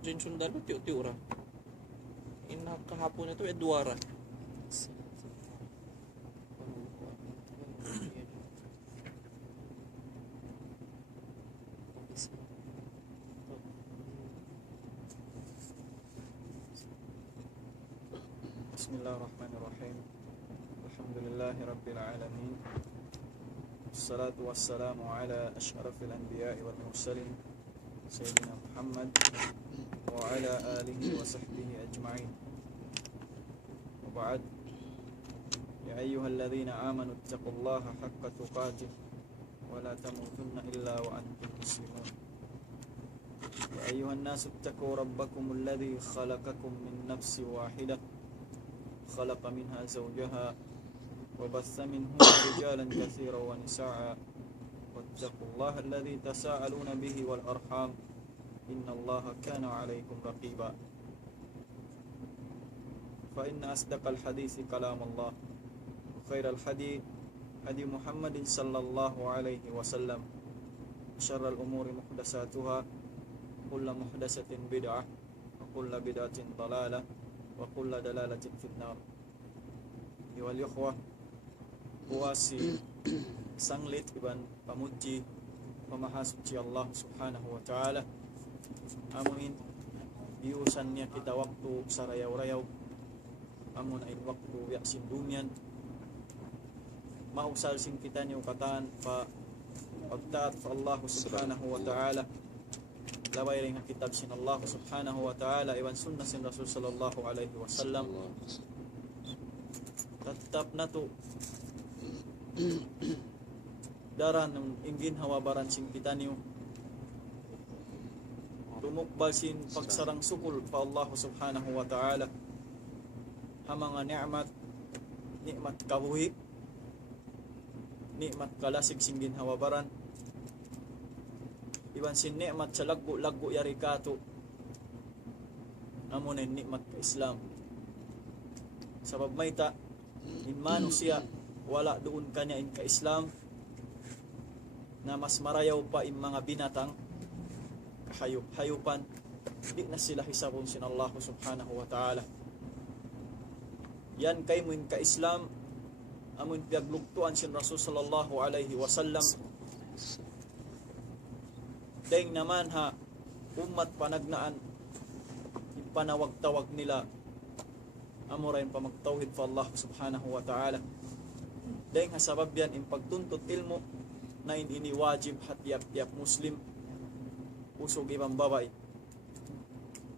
Jin sundalo tiyo-tiyo ra. Ina kahapon ito Edwara. Bismillahirrahmanirrahim. Alhamdulillahi rabbil alamin. Wassalatu wassalamu ala asyrafil anbiya'i wal mursalin Sayyidina Muhammad wa ala alihi wa sahbihi ajma'in. Wa ba'd. Ya ayyuhalladzina amanu ittaqullaha haqqa tuqatih wa la tamutunna illa wa antum muslimun. Ya ayyuhan nasu ittaqu rabbakumul ladzi khalaqakum min nafsin wahidah خلق منها زوجها وبث منهما رجالا كثيرا ونساء واتقوا الله الذي تساءلون به والأرحام إن الله كان عليكم رقيبا فإن أصدق الحديث كلام الله وخير الحديث هدي محمد صلى الله عليه وسلم شر الأمور محدثاتها كل محدثة بدعة وكل بدعة ضلالة wa kulla dalalatin finnar. Iwal yukhwah puasi sanglit iban pamuji pamahasuci Allah subhanahu wa ta'ala. Amuin diusannya kita waktu sarayaw-rayaw, amun ay waktu yaksin dunyan mausal sing kita ni ukataan pa pagtaat fa Allah subhanahu wa ta'ala, laway rin ang kitab sin Allah subhanahu wa ta'ala iwan sunnah sin Rasul sallallahu alaihi wasallam. Tetap na to daran ng ingin hawabaran sin kita niyo tumukbal sin pagsarang sukul pa Allah subhanahu wa ta'ala hamanga ni'mat kabuhi, ni'mat kalasig sin hawabaran iban sin ni'mat sa laggo yari kato namunin ni'mat ka Islam sabab may ta inmano siya wala doon kanya in ka Islam na mas marayaw pa in mga binatang kahayupan di na sila hisabon sin Allah subhanahu wa ta'ala. Yan kay mo in ka Islam amun piaglugtuan sin Rasul sallallahu alaihi wasallam. Dahil naman ha, umat panagnaan, ipanawag-tawag nila, amurayin pa magtawhid fa Allah subhanahu wa ta'ala. Dahil ha sabab yan, in pagtuntot ilmo, na iniwajib hatiyak-tiyak muslim, usog ibang babay.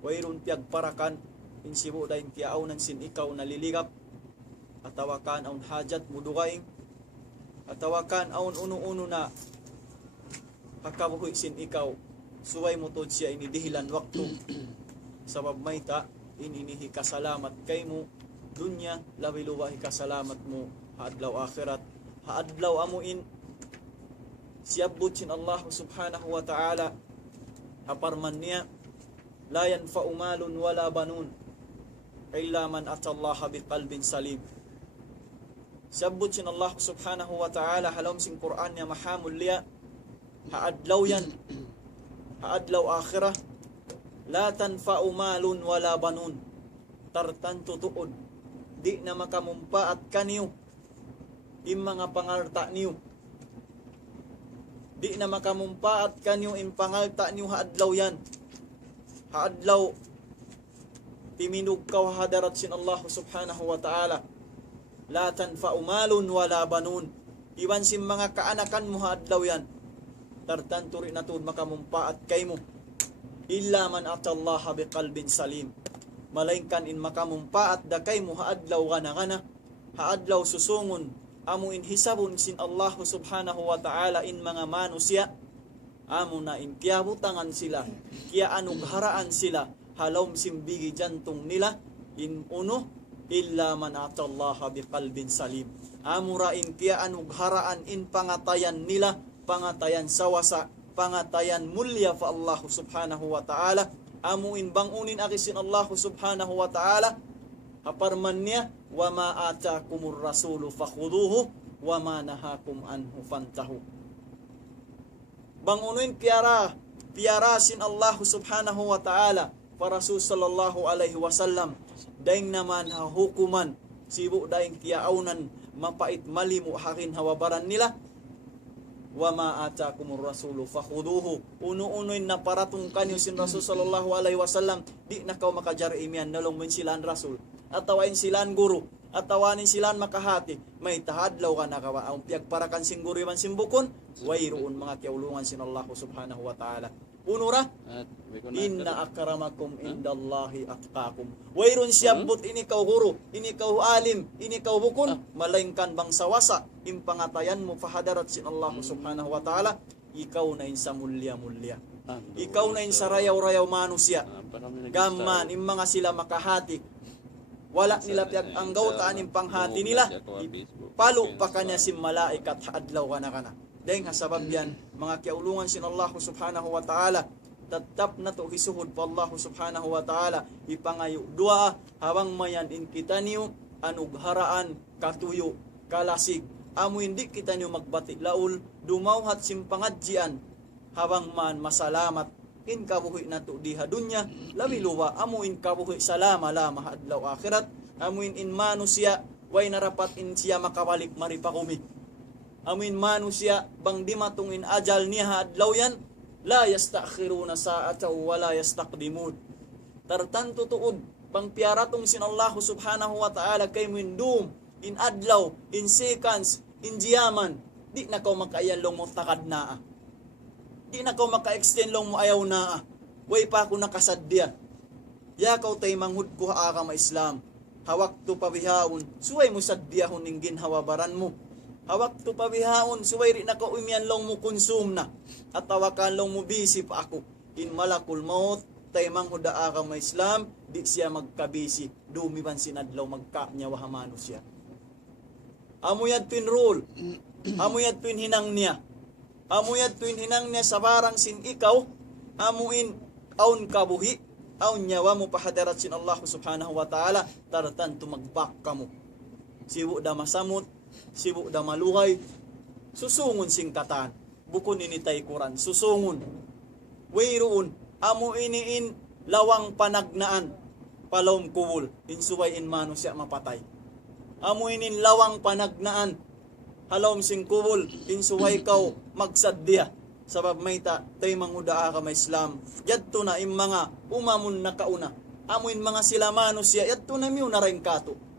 Wairun piyag parakan, insibu dahil kiyaunan sin ikaw naliligap, atawakan aun hajat mudugaing, atawakan aun uno-uno na, pagkabuhoy sin ikaw suway mo tod siya inidihilan waktu sabab may ta ininihi kasalamat kay mo dunya labi luwahi kasalamat mo haadlaw akhirat haadlaw amuin siyabot sin Allah subhanahu wa ta'ala haparman niya la yanfa'u malun wala banun illa man atallaha biqalbin salim. Siyabot sin Allah subhanahu wa ta'ala halom sin Quran niya mahamul liya haadlaw yan, haadlaw akhirah, la tanfa'u malun wala banun, tartan tutuod, di na makamumpa at kaniyo, im mga pangalta niyo, di na makamumpa at kaniyo im pangalta niyo haadlaw yan, haadlaw, timinug kaw hadarat sin Allah subhanahu wa ta'ala, la tanfa'u malun wala banun, iwan sin mga kaanakan mo haadlaw yan, tartanto rin na tuod makamumpaat kay mo illa man atallaha biqalbin salim, malaingkan in makamumpaat da kay mo haadlaw gana haadlaw susungon amu in hisabon sin Allah subhanahu wa ta'ala in mga manusia amu na in kiyabutangan sila kiya anugharaan sila halom simbigi jantong nila in uno illa man atallaha biqalbin salim, amura in kiya anugharaan in pangatayan nila pangatayan sawasa, pangatayan mulya fa Allah subhanahu wa ta'ala, amuin bangunin akisin Allah subhanahu wa ta'ala, haparman niya, wa ma atakumur rasulu fakhuduhu, wa ma nahakum anhu fantahu. Bangunin piara sin Allah subhanahu wa ta'ala, para Rasul sallallahu alaihi wasallam daing naman hukuman sibu daing tiaunan mapait malimu hakin hawabaran nila wa ma atakumur rasulu fakhuduhu uno-unoy na paratung kanyo sin Rasul sallallahu alaihi wasallam di na kaw makajar imian nalong min silan Rasul atawain silan guru atawanin silan makahati may tahadlaw ka nakawa ang piyagparakan sing guru man simbukon wayroon mga kiaulungan sin Allah subhanahu wa ta'ala unura inna akramakum indallahi atqakum wayron siyambot ini kau guru ini kau alim ini kau bukun malaingkan bang sawasa impangatayan mo fahadarat sin Allah subhanahu wa ta'ala ikaw na insa mulya ikaw na insa rayaw manusia gaman im mga sila makahati wala nila piyag anggaw taan impanghati nila palo pa kanya si malaikat adlaw kana dahil nga sabab yan, mga kiaulungan sin Allah subhanahu wa ta'ala, tatap na to hisuhod pa Allah subhanahu wa ta'ala, ipangayo dua, habang mayan in kita niyo, anugharaan, katuyo, kalasig, amo hindi kita niyo magbati laul, dumawhat simpangadjian, habang man masalamat, in kabuhi na to diha dunya, labi luwa, amo in kabuhi salama lama adlaw akhirat, amo in manusia, way narapat in siya makawalik maripakumi. Amin manusia bang di matungin ajal niya adlaw yan la yastakhiruna sa'ataw wa la yastaqdimun tartanto tuod bang piaratong sin Allah subhanahu wa ta'ala kay mindum in adlaw in seconds in jiyaman di na kaw makaayan long mo takad naa di na kaw maka-extend long mo ayaw naa way pa ako nakasadya ya kaw tay manghud ko haaka ma Islam hawak to pabihawon suway mo sadyahon ning ginhawabaran mo hawak to pabihaon suway rin ako umyan long mo konsum na at tawakan long mo bisi pa ako in malakul maut tay manghudaa ka ma Islam di siya magkabisi dumiban sinadlaw magkanyawa hamano siya amuyad twin rule amuyad twin hinang niya amuyad twin hinang niya sa barang sin ikaw amuin aun kabuhi aun nyawa mo pahadarat sin Allah subhanahu wa ta'ala tartan tumagbak ka mo sibu da masamot sibu da maluhay susungon singkatan bukon ini tay Quran susungon wayroon amo iniin lawang panagnaan palom kuwul insuway in mano siya mapatay amo inin lawang panagnaan halom sing kuwul insuway kaw magsadya sabab mayta tay mangudaa ka ma Islam yadto na im mga umamun na kauna amo in mga sila mano siya yadto na miyo na rin kato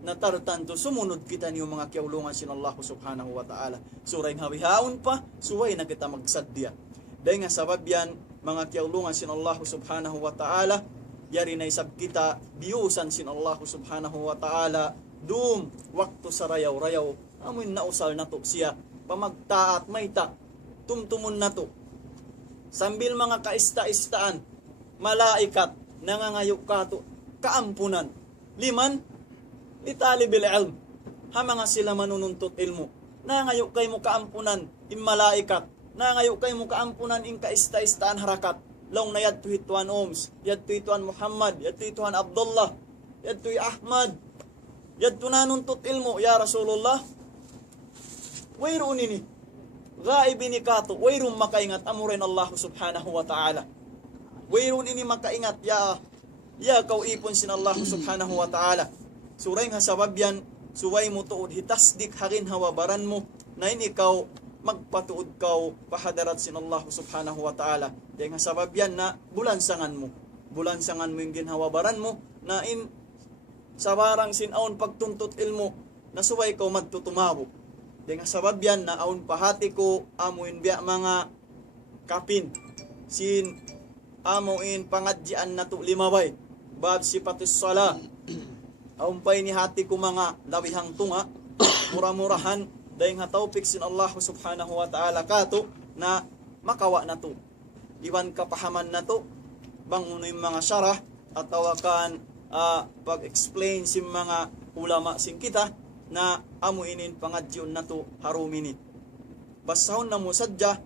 natartanto sumunod kita niyo mga kiaulungan sin Allah subhanahu wa ta'ala suray hawihaon pa suway na kita magsadya dahil nga sabab yan mga kiaulungan sin Allah subhanahu wa ta'ala yari na isab kita biyusan sin Allah subhanahu wa ta'ala dum waktu sa rayaw amoy nausal na to siya pamagtaat mayta tumtumun na to sambil mga kaista-istaan malaikat nangangayok kato kaampunan liman litalibil ilm ha mga sila manununtut ilmu nangayo kay mo kaampunan in malaikat nangayo kay mo kaampunan in kaista-istaan harakat long na yadto hituan Oms yadto hituan Muhammad yadto hituan Abdullah yadto Ahmad yadto nanuntut ilmu ya Rasulullah wayroon ini gaibini kato wayroon makaingat amurin Allah subhanahu wa ta'ala wayroon ini makaingat ya kau ipon sin Allah subhanahu wa ta'ala suray nga sabab yan, suway mo tuod hitasdik harin hawabaran mo, na in ikaw magpatuod kaw pahadarat sin Allah subhanahu wa ta'ala. Dahil nga sabab yan na bulansangan mo yung ginhawabaran mo, na in sabarang sin aon pagtuntot ilmo, na suway kaw magtutumabo. Dahil nga sabab yan na aon pahati ko, amuin biya mga kapin, sin amuin pangadjian na to limabay, bab sipatis sala, aumpay ni hati ko mga lawihang tunga mura-murahan dahil nga taupik sin Allah subhanahu wa ta'ala kato na makawa na to iwan kapahaman na to bang unoy mga syarah at tawakan pag-explain sin mga ulama sin kita na amuinin pangadyon na to harumini basahon na mo sadya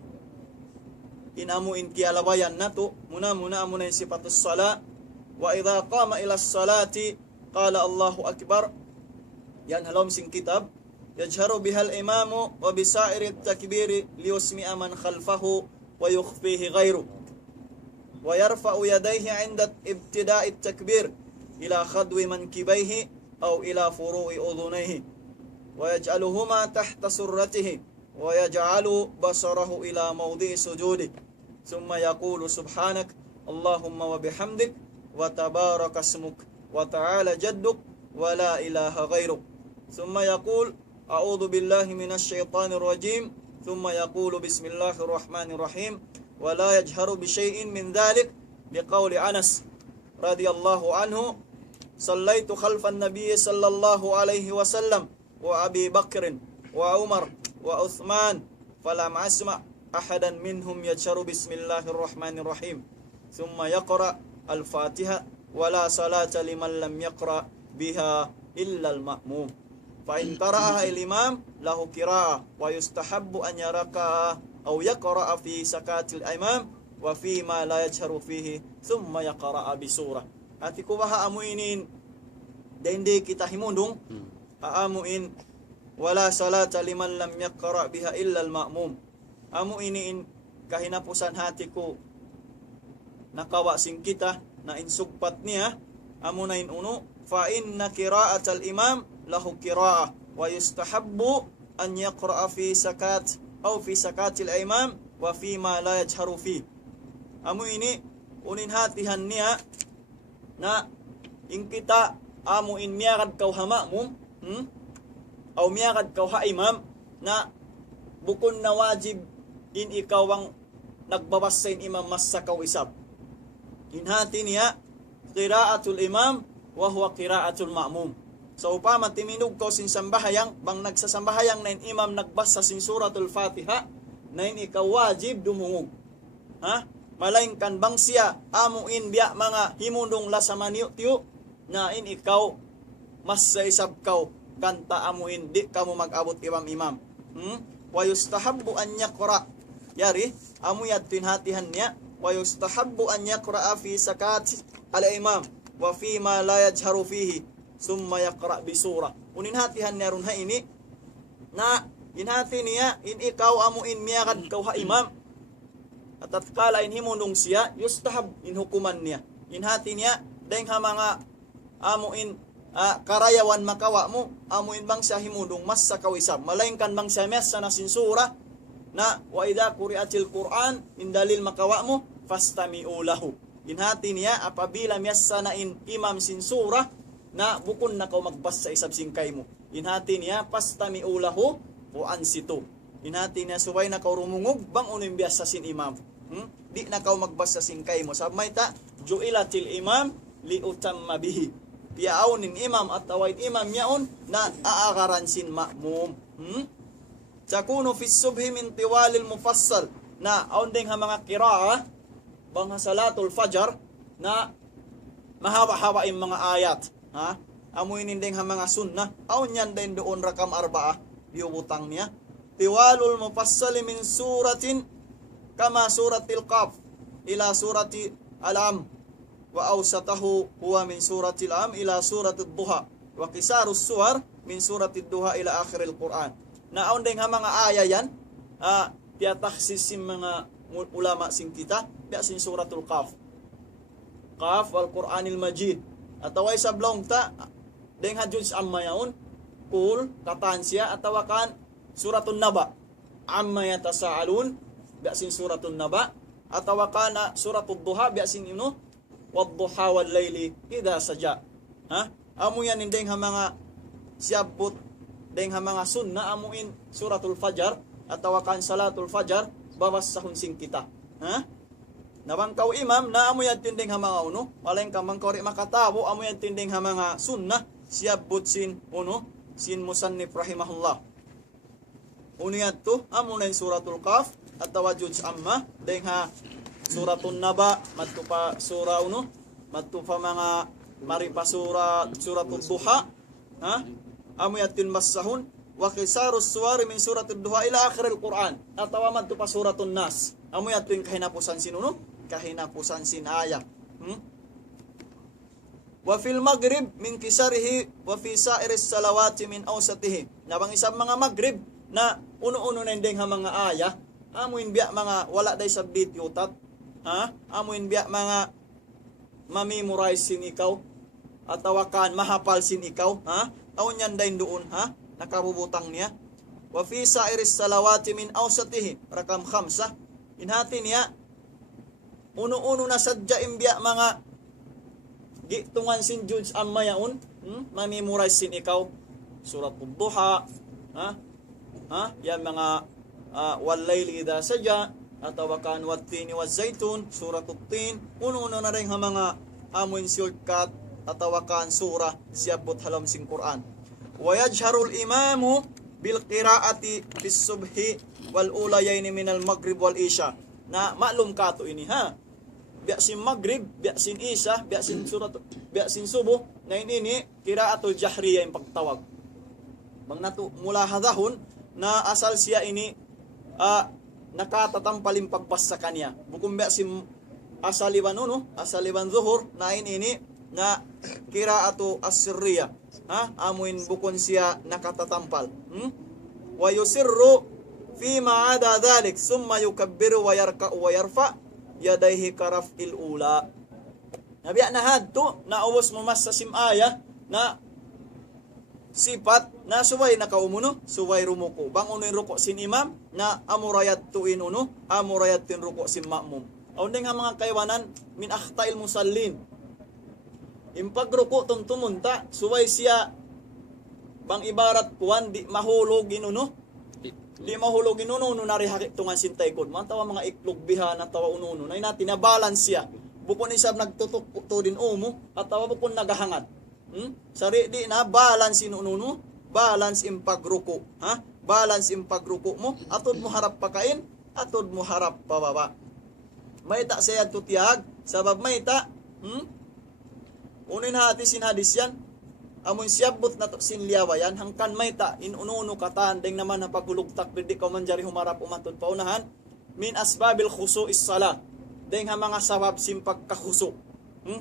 inamuin kialawayan na to muna yung sipatus sala wa idha qama ila salati qala Allahu Akbar yan halom sing kitab yajharu bihal imamu wa bisairi takbiri liyusmi'a man khalfahu wa yukhfihi ghairu ويرفع يديه عند ابتداء التكبير إلى خدو منكبيه أو إلى فروع أذنيه ويجعلهما تحت سرته ويجعل بصره إلى موضع سجوده ثم يقول سبحانك اللهم وبحمدك وتبارك اسمك وتعالى جدك ولا إله غيرك ثم يقول أعوذ بالله من الشيطان الرجيم ثم يقول بسم الله الرحمن الرحيم ولا يجهر بشيء من ذلك لقول أنس رضي الله عنه صليت خلف النبي صلى الله عليه وسلم وأبي بكر وعمر وعثمان فلم أسمع أحدا منهم يجهر بسم الله الرحمن الرحيم ثم يقرأ الفاتحة ولا صلاة لمن لم يقرأ بها إلا المأموم فإن قرأها الإمام له قراءة ويستحب أن يركع أو يقرأ في سكات الإمام وفيما لا يجهر فيه ثم يقرأ بسورة. Ati ko ba haamuinin dende kita himundong haamuin wala salata liman lam yaqra biha illa al-ma'mum. Amuinin kahinapusan hati ko nakawa sing kita na insugpat niya amunain uno fa inna qira'at al-imam lahu qira'ah wa yustahabbu an yaqra'a fi sakat aw fi sakatil imam wa fi ma la yajharu fi. Amu ini unin hatihan niya na in kita amu in miyakad kau hamamum aw miyakad kau ha imam na bukun na wajib in ikaw ang nagbabas sa imam mas sa kau isab. In hati niya qira'atul imam wa huwa qira'atul ma'mum. So upama timinog ko sin sambahayang bang nagsasambahayang na imam nagbasa sin suratul Fatiha na ikaw wajib dumungog. Ha? Malain kan bang siya amuin biya mga himundong lasamaniyo tiyo na ikaw mas sa isab kaw kanta amuin di ka mo mag-abot imam. Wa yustahabbu an yaqra. Yari amu yatin hatihan niya wa yustahabbu an yaqra fi sakat al-imam wa fi ma la yajharu fihi summa yaqra bi surah. Unin hatihan niya ron ha ini na inhati niya in ikaw amuin miyakad kaw ha imam at tatkala in himundong siya yustahab in hukuman niya inhati niya dahil ha mga amuin karayawan makawa mo amuin bang siya himundong mas sa kawisab malain kan bang siya mes sa nasinsura na wa idha quri'atil Qur'an in dalil makawa mo fastami'u lahu. Inhati niya apabila miyasa na in imam sinsura na bukun na kau magbas sa isab singkay mo. Inhati niya fastami'u lahu wa ansitu. Inhati niya suway na kau rumungog bang unim biasa sin imam. Di na kau magbas sa singkay mo. Sabmay ta ju'ilatil imam liutamma bihi. Piyaaw nin imam at awaid imam yaon na aakaran sin ma'mum. Takunu fi subhi min tiwalil mufassal na aundeng ha mga qira'a bang salatul fajar na mahawa-hawa yung mga ayat ha amuin indeng ha mga sunnah aun yan din doon rakam arba'ah diubutang niya tiwalul mufassal min suratin kama suratil qaf ila surati al-am wa awsatahu huwa min suratil am ila suratil duha wa qisarus suwar min suratil duha ila akhiril Qur'an. Na aundeng ha mga aya yan tiyataksis sin mga ulama sing kita biya sin suratul Qaf wal Qur'anil Majid ataway sablong ta deng ha juj amma yaon kul katansya atawa kan suratul Naba amma yatasaalun biya sin suratul Naba atawa kana suratul Duha biya sin ino wadduha wal layli idha saja. Ha amu yan indeng ha mga siyabot deng ha mga sunna amuin suratul Fajar atawa kan salatul Fajar bawas sa hunsing kita. Ha? Nabangkaw imam na amoy tinding ha mga uno, malayng kamang kori makatabo amoy tinding ha mga sunnah siyabot sin uno sin musannif rahimahullah. Uniyat to amo na suratul Qaf atawa juj amma deng ha suratul Naba madto pa sura uno madto pa mga maripa suratul Duha. Ha? Amuyatin masahun wa qisarus suwari min suratul Duha ila akhiril Qur'an atawa madto pa suratul Nas amuyatin kahinapusan sinuno kahinapusan sin aya wa fil maghrib min kisarihi wa fi sa'iris salawati min awsatihi nabang isang mga maghrib na uno-uno na indeng ha mga aya amuin biya mga wala day sabdit yutat ha? Amuin biya mga mamemorize sin ikaw at tawakan mahapal sin ikaw, ha? Aun yan dahin doon, ha? Nakabubutang niya. Wa fi sa'iris salawati min awsatihi rakam khamsa. Inhati niya uno-uno na sadya imbiya mga gitungan sin Judes amayaon, mamemorize sin ikaw surat ad-duha, ha? Yan mga wal-layli idha saja atau wakan wat-tini waz-zaytun, surat at-tin, uno-uno na rin mga amuin shortcut atau wakan surah siabot halam sing Quran. Wa yajharul imamu bil qiraati fis subhi wal ulayaini minal maghrib wal isya. Na maklum ka to ini, ha? Biya sin maghrib, biya sin isya, biya sin surat, biya sin subuh, na ini qiraatul jahriyah yung pagtawag. Bang nato mula hadahon na asal siya ini nakatatampaling pagbasa kanya. Bukum biya sin asaliban asaliban zuhur na ini na qiraatu as-sirriyah, ha? Amuin bukon siya nakatatampal. Wa yusirru fi ma ada dhalik summa yukabbiru wa yarka'u wa yarfa yadayhi karaf'il ula. Nabiya na hadto na uwas mo mas sa simaya na sifat na suway nakaumuno, suway rumuko. Bang unoy ruko sin imam na amurayat tuin uno, amurayat tin ruko sin ma'mum. Aun nga mga kaywanan min akhtail musallin. Impag ruko tong tumunta, suway siya bang ibarat kuwan di mahulog inuno. Di mahulog inuno nari hakit tungan sintay kod. Mantawa mga iklog biha na tawa ununo. Nay natin na balance siya. Bukon isab nagtutok to din umo at tawa bukon nagahangat. Sari di na balance inuno, balance impag ruko, ha? Balance impag ruko mo, atod mo harap pakain, atod mo harap pababa. Mayta siya tutiyag, sabab mayta, unin hati sin hadis yan, amun siyabot na to sin liyawayan, hangkan mayta, inuno katan, deng naman na pagulog takbir, di ka man jari humarap umatod paunahan, min asbabil khusu is sala, deng ha mga sabab simpag kahusu,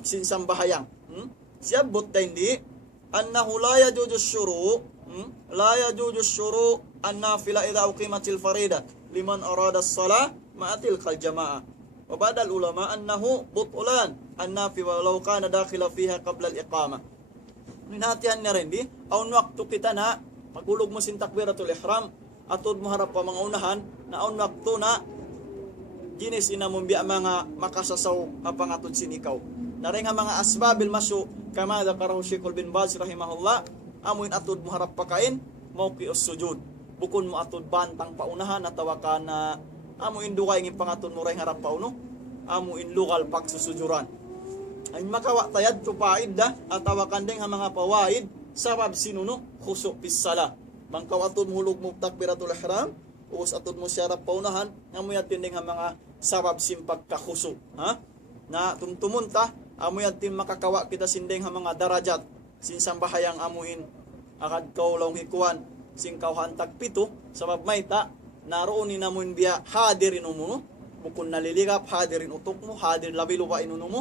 sin sambahayang, siyabot da hindi, annahu la yajuju syuru, annafila idha uqimatil farida, liman arada as-salah, ma'atil kal jama'ah. Wabadal ulama annahu butulan annafi walau kana dakhila fiha qabla al-iqamah. Ninatihan niya rin di, aun waktu kita na, magulog mo sin takbiratul ihram, atod mo harap pa mga unahan, na aun waktu na, jinis inamumbiya mga makasasaw apang atod sin ikaw. Naring nga mga asbabil masu, kama dakarahu Sheikhul bin Baz rahimahullah, amuin atod mo harap pakain, mauqi'us sujud. Bukon mo atod bantang paunahan, atawa ka na, amuin dukay ng pangaton mo rin harap pauno, amuin lukal pagsusujuran. Ay makawa tayad tupaid da, atawa kandeng nga mga pawaid, sabab sinuno, khusuk pisala. Bangkaw atod mo hulog mo takbiratul ihram, uus atod mo siya harap paunahan, amuin atindeng nga mga sabab simpag kakhusuk. Ha? Na tumtumunta, amuin atin makakawa kita sindeng nga mga darajat, sinsambayang amuin, akad kaulong hikuan, singkauhan tagpito, sabab mayta, naroon ni namun biya hadirin umuno, bukun naliligap, hadirin utok mo, hadir labiluwa inuno mo,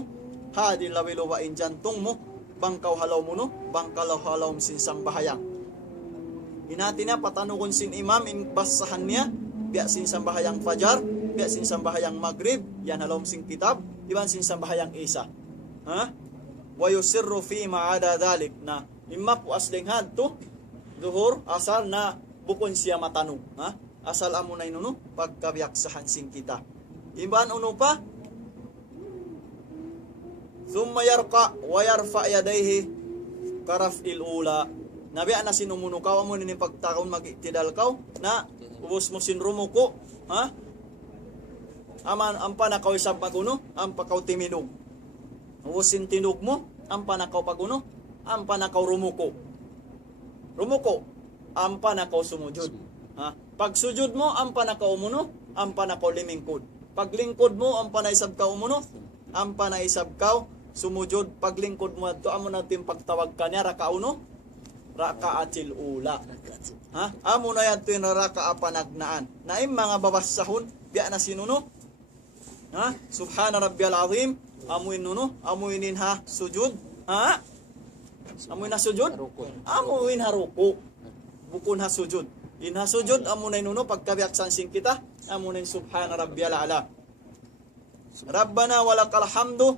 hadir labiluwa in jantong mo, bangkaw halaw mo no, bangkaw halaw sinsang bahayang. Hinati na patanukon sin imam, in basahan niya, biya sinsang bahayang fajar, biya sinsang bahayang maghrib, yan halaw sing kitab, iban sinsang bahayang isa. Ha? Wa yusirru fi ma'ada dhalik, na imma po asling hadto, duhur, asal na bukon siya matanong. Ha? Asal amo na inuno, pagkabiyaksahan sing kita. Iban uno pa, thumma yarqa wa yarfa yadayhi karaf'il ula. Nabiya na sinumuno ka, amo nini pagtakaon mag-itidal ka, na ubos mo sinrumuko, ha? Aman, ang panakaw isab maguno, ang pakaw timinog. Ubusin tinog mo, ang panakaw paguno, ang panakaw rumuko. Rumuko, ang panakaw sumujud. Ha? Pag sujud mo, ang panakaw umuno, ang panakaw limingkod. Pag lingkod mo, ang panaisab ka umuno, ang panaisab ka sumujud. Pag lingkod mo, ito amo natin pagtawag ka niya, raka uno, rakaatil ula. Ha? Amo na yan ito yung raka panagnaan. Naim mga babasahon, biya na sinuno. Ha? Subhana rabbiyal azim, amuin nuno, amuinin ha sujud. Ha? Amuin ha sujud? Amuin ha ruko. Bukun ha sujud. Inha sujud amunay nuno pagkabiyaksan sing kita, amunay subhana rabbiyal ala. Rabbana walakal hamdu.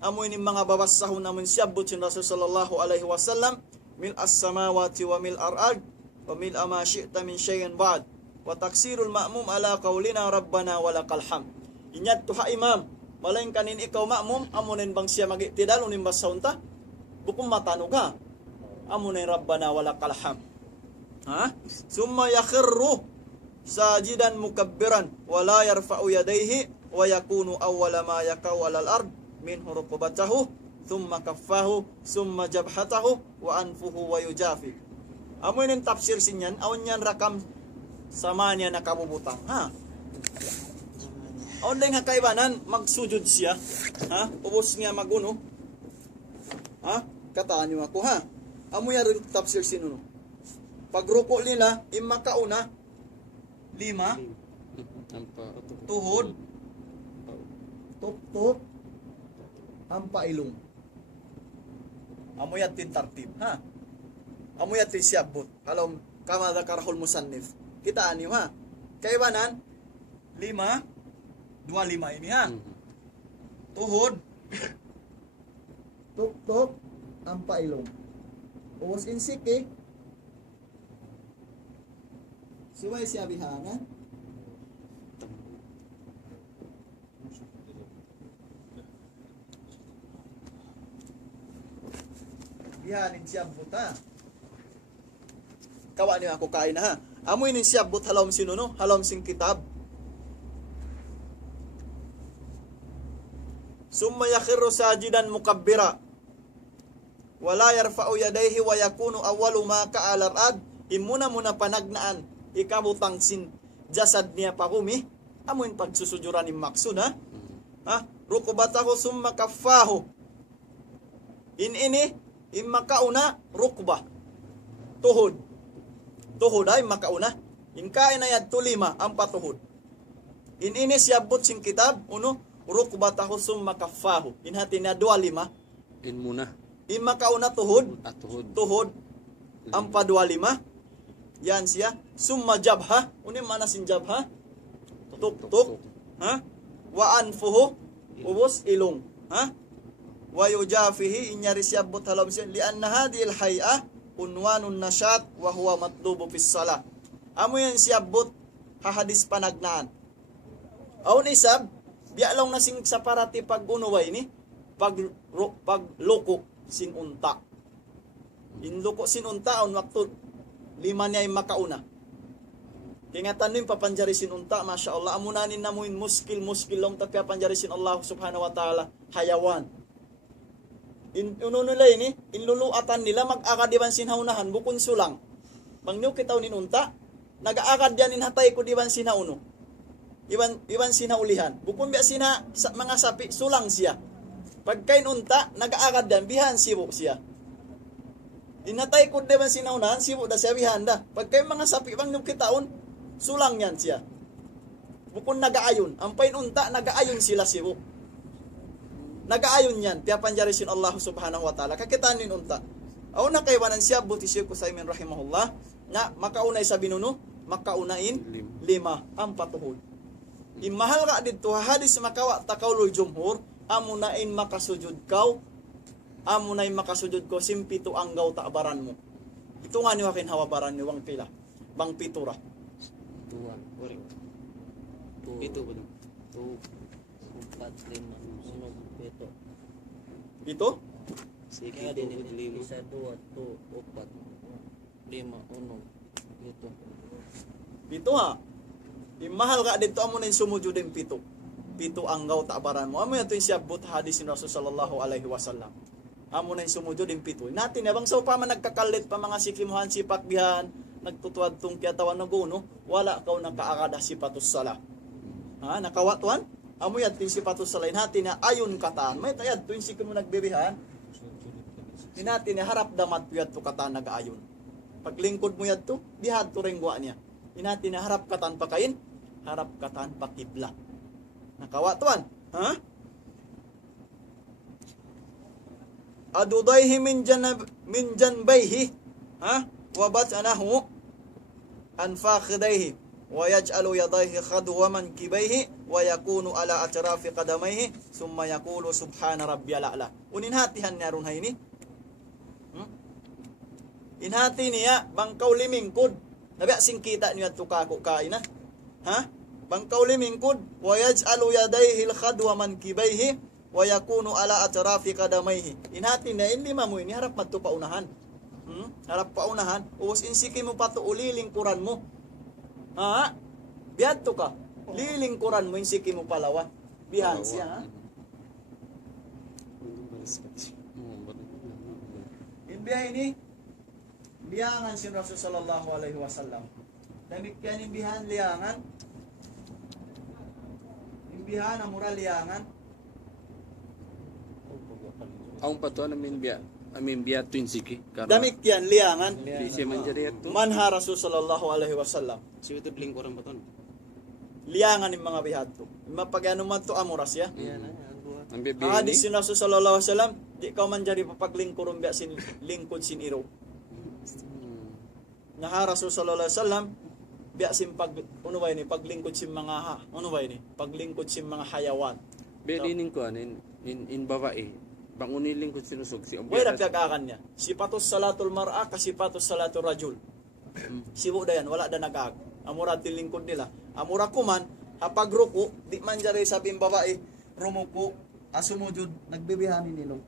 Amoy ni mga babasahon namun siyabot si Rasul sallallahu alaihi wasallam. Mil as-samawati wa mil ar-ard wa mil ma syi'ta min syai'in ba'd. Wa taksirul ma'mum ala qaulina Rabbana walakal hamd. Inyat tuha imam. Malain kanin ikaw ma'mum. Amunin bang siya mag-iktidal unin basahon ta? Bukum matanog ha. Amunin Rabbana walakal hamd. Ha? Summa yakhirru sajidan mukabbiran wa la yarfa'u yadayhi wa yakunu awwala ma yaqau 'alal ard min rukbatahu thumma kaffahu thumma jabhatahu wa anfuhu wa yujafi. Amo inin tafsir sinyan awan yan rakam sama niya nakabubutang ha. Awan lang kakaibanan magsujud siya ha, ubos niya maguno ha, kataan niyo ako ha. Amo yan tafsir sinuno. Pag ruko nila imma kauna 5 tuhod tuk-tuk ang pailong. Amoy atin tartib, ha? Amoy atin siyabot. Alam, kama dakarahul musannif. Kitaan niyo, ha? Kaibanan, 5, 2-5 ini, ha? Tuhod, tuk-tuk ang pailong. Uwas insik, eh. Suway siya bihana. Bihanin siyabot ha. Kawa niyo ako kain na ha. Amoy nin siyabot halom sino no? Halom sing kitab. Summa yakhiru sajidan mukabbira. Wala yarfa'u yadayhi wa yakunu awwalu ma ka'al ar-ad. Imuna muna panagnaan ikabutang sin jasad niya pakumi. Amoy pagsusujuran ni maksud ha. Ha? Rukbatahu summa kaffahu. Ini imma kauna rukbah. Tuhod. Tuhod ay makauna. Inkain na yad tulima ang patuhod. Ini siyabot sing kitab uno rukbatahu summa kaffahu. Inhati na 25. In muna. Imma kauna tuhod. Tuhod. Tuhod. Ang pa 25. Yan siya. Summa jabha. Unim mana sin jabha? Tuk-tuk. Ha? Wa anfuhu. Ubos ilong. Ha? Wa yujafihi inyari siyabot halom siya. Lianna hadil hay'ah unwanun nasyat wa huwa matlubu fis salah. Amo yan siyabot hahadis panagnaan. Aun isab, bialaw na sing saparati pag unuway ni. Pag loko sin unta. In loko sin unta on waktu 5 niya ay makauna. Kingatan nun papanjari sin unta, masya Allah, amunanin na muin muskil long tapya panjari sin Allah subhanahu wa ta'ala, hayawan. Nila ini, inluluatan nila, mag-akadiban sin haunahan, bukun sulang. Mangniw kitaw nin unta, nag-aakad yan inhatay ko diban sin hauno. Iban sin haulihan. Bukun biya sin mga sapi, sulang siya. Pagkain unta, nag-aakad yan, bihan sibo siya. Inatay ko diban sin haunahan, sibo da siya bihan da. Pagkain mga sapi, mangniw kitaon, sulang yan siya. Bukun nag-aayon. Ang painunta, nag-aayon sila sibo. Nag-aayon yan. Tiya panjari sin Allah subhanahu wa ta'ala. Kakitaan nin unta. Aw na kaywanan siya, buti siya ko sa imin rahimahullah, na makaunay sa binuno, makaunain 5 ang patuhod. Imahal ka dito, hadis makawa takaulul jumhur, amunain makasujud kaw, amunain makasujud ko, simpito ang gaw taabaran mo. Ito nga niyo akin hawabaran niyo, bang pila, bang pitura. Tuwan. Ito ba? 2, 4, 5, 7, 8. Ito? Sige, din 5. 1, 2, 4, 5, 1. Ito. Pito ha. Imahal ka dito amo na sumujud din pito. Pito ang gaw taabaran mo. Amo yato yung siyabot hadis ni Rasul sallallahu alaihi wasallam. Amo na sumujud din pito. Natin na bang sa pa man nagkakalit pa mga siklimuhan sipakbihan, nagtutuad tong kiyatawan na guno, wala kaw nakaakada sipatus sala. Ha, nakawatuan? Amo yat tin sipatus sala inhati na ayon kataan. May tayad tuwing siklim mo nagbebehan. Inhati na harap damat yat to kataan nagaayon. Paglingkod mo yat to, dihad to rengwa niya. Inhati na harap katan pa kain, harap katan pa kibla. Nakawatuan? Ha? Adudayhi min janbayhi, ha? Wabat anahu an fakhidayhi wa yaj'alu yadayhi khadwa man kibayhi wa yakunu ala atrafi qadamayhi summa yaqulu subhana rabbiyal a'la. Unin hatihan niya ron hayni. Inhati niya bangkaw limingkod. Nabi singkita niya tukako kaina. Ha? Bangkaw limingkod wa yaj'alu yadayhi al-khadwa mankibaihi wa yakunu ala atrafi qadamayhi. Inhati niya hindi mamoy ni harap madto paunahan. Harap paunahan ubos insiki mo pato ulilingkuran mo. Ha? Biadto ka. Lilingkuran mo insiki mo palawa. Bihan siya ha. Inbiyahin ni liangan si Rasul sallallahu alaihi wasallam. Demikian imbihan liangan. Imbihan amura liangan. Ang pato namin biya twinsiki. Demikian liangan. Di siya manjari ito. Manha Rasul sallallahu alaihi wasallam. Siwito lingkuran ba ton? Liangan yung mga bihat to. Mapagano man to amuras ya. Yan na, ang buha. Ang Hadis bibi si Rasul sallallahu alaihi wasallam, di ka man jari papaglingkuron biya sin lingkod sin iro. Nga Rasul sallallahu alaihi wasallam biya sin pag uno ba ini paglingkod sin mga uno ba ini paglingkod sin mga hayawan. Belining ko in babae. Banguniling ko sinusog si Way ra piyagakan niya. Sipatos salatul mar'a kasipatos salatul rajul. Sibo dayan wala da nagag. Amura lingkod nila. Amura kuman hapag ruko di man jari sabing babae rumuko asumujud nagbibihanin nilo.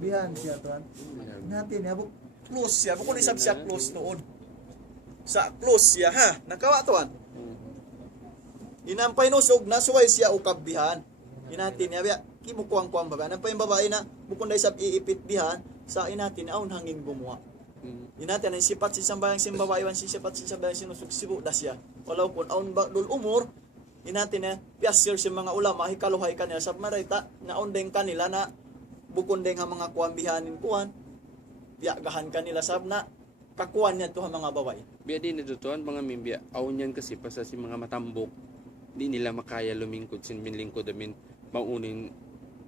Bihan siya tuan. Natin ya bu close siya. Bukod isab siya close tuod. Sa close siya ha. Nakawa tuan. Inampay nusog na suway siya ukabbihan. Inatin niya biya kimukuang-kuang babae. Nampay babae na bukod na isab iipit bihan sa inatin aun hangin gumawa. Inatin ang sipat si sambayang simbabae wan si sipat si sambayang sinusog sibo da siya. Walau pun aun dul umur inatin na piyasir si mga ulama hikaluhay kanila sa marita na aun deng kanila na bukod deng mga kuambihanin kuan biyagahan kanila sab na kakuan niya to mga babae. Biya din natutuan mga mimbya. Aun yan kasi pasa si mga matambok. Di nila makaya lumingkod sin minlingkod amin maunin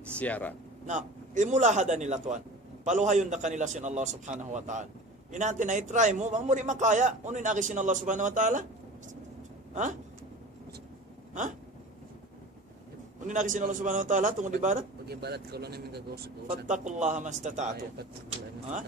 siyara. Na imulahada nila tuan. Paluhayon na kanila sin Allah subhanahu wa ta'ala. Inatin na itry mo, bang muri makaya, unin aki sin Allah subhanahu wa ta'ala? Ha? Ha? Unin aki sin Allah subhanahu wa ta'ala, tungod ibarat? Pag-ibarat ko lang namin gagawin. Fattakullaha mastata'atu. Ha?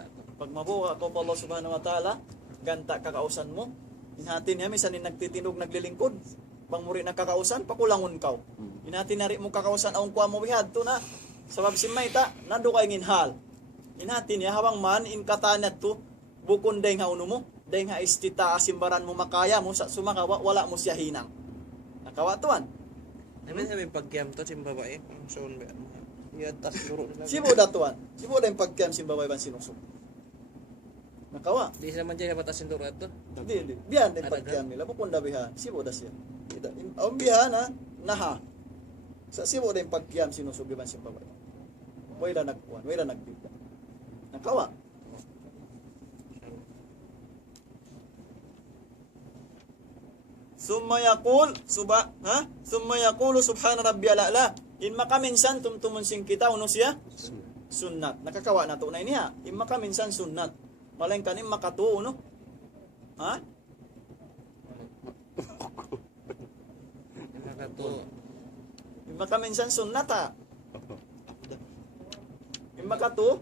Pag mabuha ko pa Allah subhanahu wa ta'ala, ganta kakausan mo. Inatin niya, misan nagtitinog, naglilingkod. Bang muri nakakausan, pakulangon kaw. Inatin na rin mo kakausan, aung kuha mo bihad to na. Sabab si Mayta, nado kay nginhal. Inatin niya, hawang man, in katanat to, bukon day nga uno mo, day nga istita asimbaran mo makaya mo, sa sumakawa, wala mo siya hinang. Nakawa tuan. Namin sabi pag-game to sin babae. So, yan tas luro nila. Sibo da tuan. Sibo da yung pagkiam simbabay ban sinusok. Nakawa. Di sila man dyan batas sin luro ito. Hindi. Bihan din pagkiam nila. Bukon da bihan. Sibo da siya. Ang bihan ha, naha. Sa sibo da yung pagkiam sinusok ban simbabay. Wala nagkuhan. Wala nagbigla. Nakawa. Summa yaqul subhana rabbiyal a'la. In makaminsan tumtumun sing kita uno siya sunnat. Nakakawa na to na niya. In makaminsan sunnat. Malain kanin makatu uno. Ha? In makaminsan sunnat ha. In makatu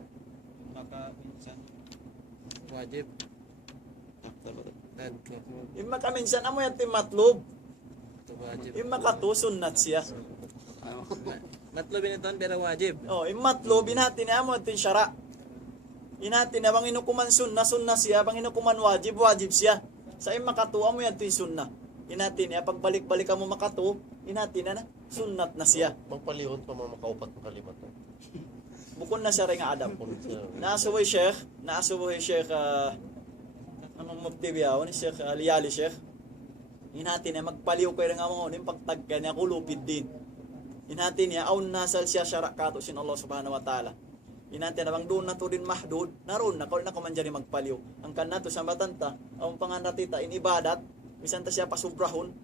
Wajib. in makaminsan amo yan timatlob. Ito wajib. In makatu sunnat siya. Matlobin ito pero wajib. Oh, in matlob inati na amo tin syara. Inati na bang inukuman sunna siya, bang inukuman wajib siya. Sa in makatu amo yan tin sunna. Inati niya pagbalik-balik ka mo makatu, inati na sunnat na siya. Magpalihon pa mga makaupat ng kalimat. Bukod na siya rin nga Adam. Naasuboy Sheikh, anong mukti biyaw ni Sheikh Aliyali Sheikh. Inhati niya magpaliw kayo nga mga unin pagtagka niya kulupid din. Inhati niya aun nasal siya syara kato sin Allah subhanahu wa ta'ala. Inhati na bang doon na to din mahdud, naroon na kung man dyan magpaliw. Ang kanato sa batanta, ang panganatita in ibadat, misan ta siya pasubrahon,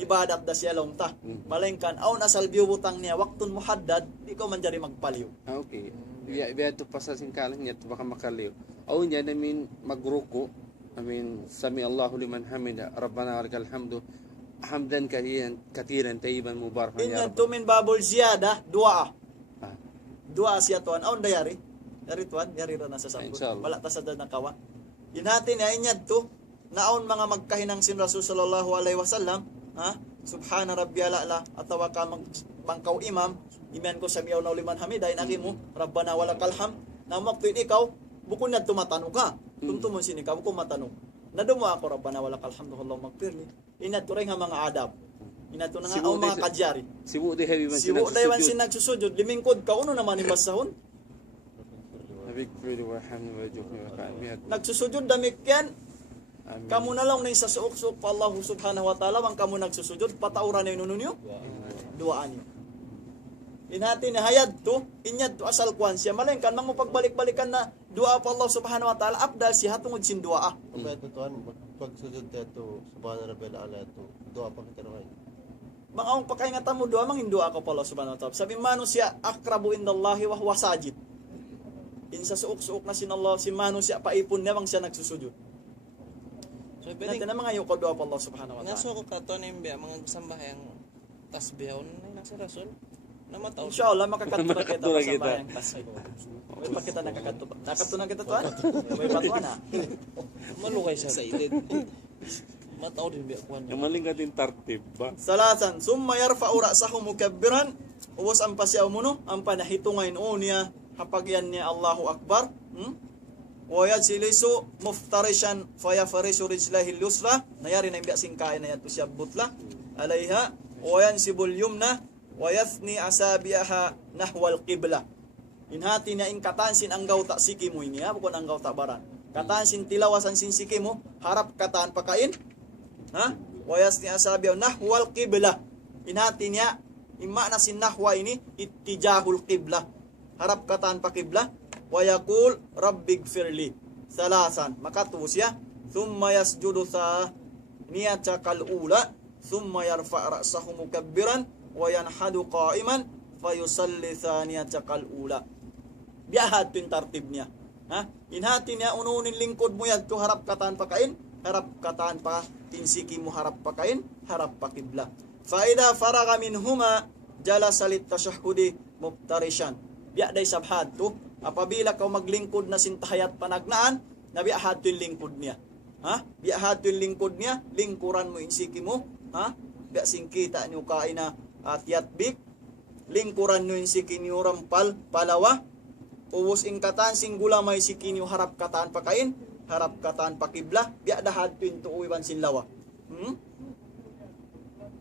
ibadat da siya lomta. Malengkan aun asal butang niya waktun muhaddad, di ko man dyan magpaliw. Okay. Biya to pa sa singkalan niya to baka makaliw. Aun niya namin magruko. Sami Allahu liman hamida. Rabbana walakal hamdu. hamdan katiran tayyiban mubarakan ya Inya Rabb. tumin babul ziyada dua. Ah. Dua siya tuan. Aon dayari? Yari tuan, yari ra nasa sabot. Inshallah. Wala ta sa nakawa. Inhatin ya inya to naon mga magkahinang sin Rasul sallallahu alaihi wasallam, ha? Subhana rabbiyal a'la atawa ka bangkaw imam, iman ko sa miyaw na uliman hamidain mo, rabbana walakal ham. Na maktuin ikaw, bukod na tumatanong ka. Tumtumon sin ikaw, bukod matanong. Nadumo ako rabbana walakal hamdu Allahu magfirli. Inat ko rin nga mga adab. Inat ko na nga Sibu ang mga day- kadyari. Sibu di habiban Siwo daywan sin nagsusujud, limingkod ka uno naman imasahon. Habik fili warhamni wajhni wa ka'miyat. Nagsusujud damikyan. Amin. Kamu na lang na sa suok-suok pa Allah subhanahu wa ta'ala ang kamu nagsusujud patauran na yun nyo duaan nyo inhati na hayad to inyad to asal kwan siya malengkan mang pagbalik-balikan na dua pa Allah subhanahu wa ta'ala abdal siya tungod sin dua Kaya ito tuan, pagsujud tayo, subhana rabbil a'la ito, doa pa kita rin. mga ang pakaingatan mo dua mang dua ka pa Allah subhanahu wa ta'ala sabi mano siya akrabu indallahi wa huwa sajid in sa suok-suok na sin Allah si mano siya paipon niya mang siya nagsusujud. So, Natin pwede na mga yuko doa pa Allah subhanahu wa nga ta'ala. so ko kato na yung mga sambahayang tasbihon na nasa rasul na mataw. Inshallah makakatulog kita Makakatulog sa kita. bayang tasbih. May pa kita nakakatulog. Nakatunan kita tuan. May patuan na. Malukay sa excited. Mataw din biya kuan. Yang maling katin tartib ba? Salasan summa yarfa'u ra'sahu mukabbiran uwas ang pasyaw mo no ang panahitungayn niya hapagyan niya Allahu Akbar. Wa yajlisu muftarishan fayafarishu rijlahil yusra nayari na imbiya singkain na yato siya butla alaiha wa yansibul yumna wa yathni asabiha nahwal qibla inhati na in katansin ang gawta siki mo niya bukod ang gawta baran katansin tilawasan sin siki mo harap katan pakain ha wa yathni asabiha nahwal qibla inhati niya imma na sin nahwa ini ittijahul qibla harap katan pa qibla wa yaqul rabbighfirli salasan makatuwa siya thumma yasjudu thaniyata kal ula thumma yarfa' ra'sahu mukabbiran wa yanhadu qa'iman fayusalli thaniyata kal ula biahat tin tartib niya ha inhati niya ununin lingkod mo yadto harap katan pakain harap katan pa tinsiki mo harap pakain harap pa qibla fa idha faraga minhuma jalasa lit tashahhudi muftarishan biya day sabhad to apabila kau maglingkod na sintahayat panagnaan nabiahad to yung lingkod niya ha biahad to yung lingkod niya lingkuran mo insiki mo ha biya singkita niyo kaina at yatbik lingkuran niyo insiki niyo rampal palawa uwos ingkatan singgula may siki niyo harap kataan pakain harap kataan pakibla biya dahad to yung tuuiwan sinlawa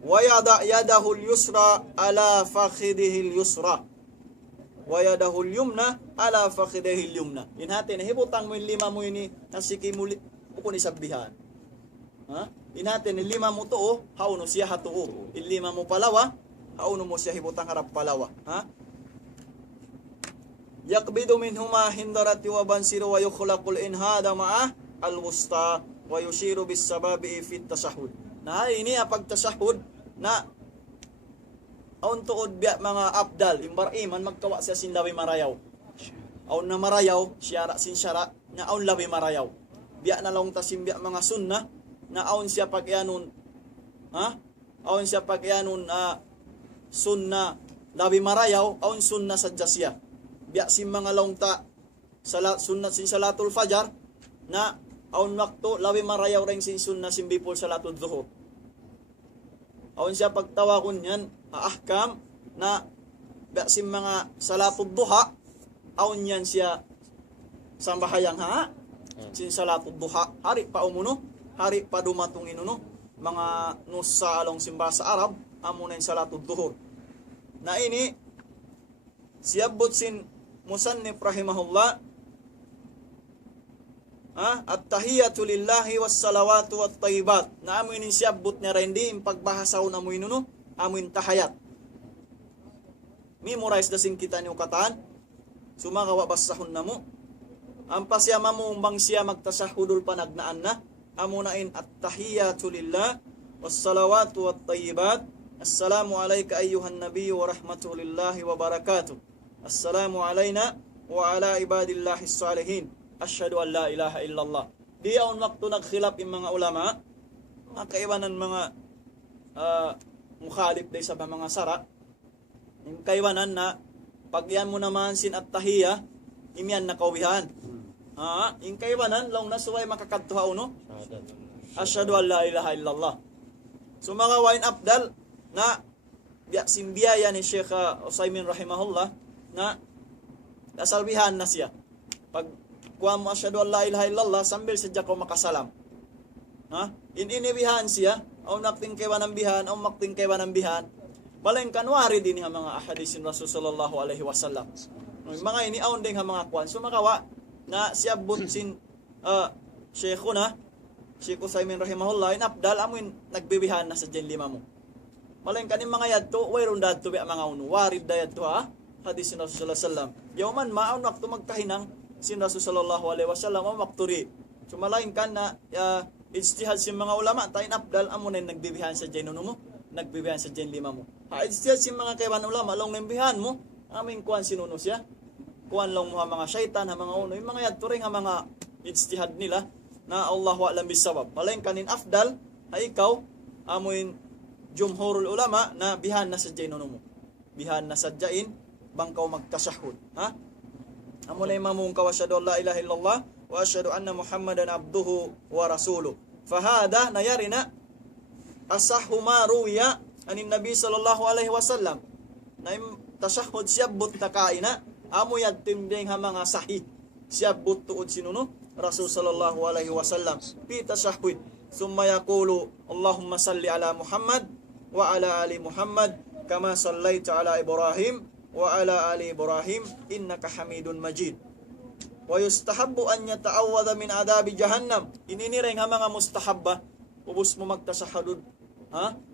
wa yada yadahul yusra ala fakhidihil yusra wa yadahul yumna ala fakhidihil yumna inhati na hibutang mo yung lima mo ini nasiki mo bukod ni sabihan ha inhati ni lima mo to hauno siya hatuo lima mo palawa hauno mo siya hibutang harap palawa ha yakbidu minhuma hindarati wa bansiru wa yukhlaqul inhada ma'a alwusta wa yushiru bis sababi fi tasahhud na ini apag tasahhud na aun tuod biya mga abdal imbar iman magkawa siya sin lawi marayaw aun na marayaw siyara sin syara na aun lawi marayaw biya na lang tasim biya mga sunna na aun siya pagyanon ha aun siya pagyanon sunna lawi marayaw aun sunna sadya siya biya sin mga longta salat sunna sin salatul fajar na aun wakto lawi marayaw ring sin sunna sin bipol salatul zuhur aun siya pagtawakon yan ahkam na sim mga salatul duha aun yan siya sambahayang ha sin salatul duha hari pa umuno hari pa dumatong inuno mga nusa along simba sa Arab amo na yung salatul duhur na ini siyabot sin musannif rahimahullah at-tahiyatu lillahi was salawatu wat tayyibat na amo ini siyabot niya rendi pagbahasaw na mo inuno amin tahayat memorize dasin kita niyo kataan sumagawa basahon na mo ang pasya mamumbang siya magtasahudul panagnaan na amunain at-tahiyatu lillah was salawatu wat tayyibat assalamu alayka ayyuhan nabiyyu wa rahmatullahi wa barakatuh assalamu alayna wa ala ibadillahis salihin asyhadu an la ilaha illallah di aun waktu nagkhilaf yung mga ulama ang kaibanan mga mukhalif day sa mga sara. Yung kaywanan na pagyan mo naman sin at tahiya, imyan na kawihan. Yung kaywanan, long nasuway makakadtuha uno. Syahadat. Asyhadu an la ilaha illallah. So mga wain afdal na simbiyaya ni Sheikh Usaymin rahimahullah na nasalbihan na siya. Pag kuha mo asyhadu an la ilaha illallah, sambil sadya ko makasalam. Ininibihan siya, o nakting kaywanang bihan, o makting kaywanang bihan. Balayng kanwari din nga mga ahadisin Rasul sallallahu alaihi wasallam. Mga ini aon din nga mga kwan. So makawa na siya butsin Sheikh Usaymin rahimahullah inapdal amuin nagbibihan na sa dyan lima mo. Balayng kanin mga yadto, wayron dadto bi mga uno. Warid da yadto hadisin Rasul sallallahu alaihi wasallam. Yawman maaon nakto magkahinang sin Rasul sallallahu alaihi wasallam o makturi. So malaing kan na ijtihad si mga ulama tayo apdal amunin nagbibihan sa dyan mo. Nagbibihan sa dyan lima mo. Ijtihad si mga kaywan ulama long nambihan mo aming kuan sinuno siya. Kuan long mo mga syaitan ha mga uno. Yung mga yadto rin ha mga ijtihad nila na Allahu a'lam bisawab. Malaing kanin afdal ay ikaw amuin jumhurul ulama na bihan na sa dyan mo. Bihan na sa dyan bangkaw magtasyahud. Amo na imamong ka wasyadu la ilaha illallah wa asyhadu anna Muhammadan abduhu wa rasuluh. Fahada nayari na asahhu ma ruwiya anin Nabi sallallahu alaihi wasallam. Na tasyahud siyabut takaina amo yadtim ding ha mga sahih. Siyabut tuod sinuno Rasul sallallahu alaihi wasallam pi tasyahud. Summa yaqulu Allahumma salli ala Muhammad wa ala ali Muhammad kama sallaita ala Ibrahim wa ala ali Ibrahim innaka Hamidun Majid. Wa yustahabbu an yata'awwadha min adabi jahannam. Ininireng ha mga mustahabba. Ubus mo magtasahadud.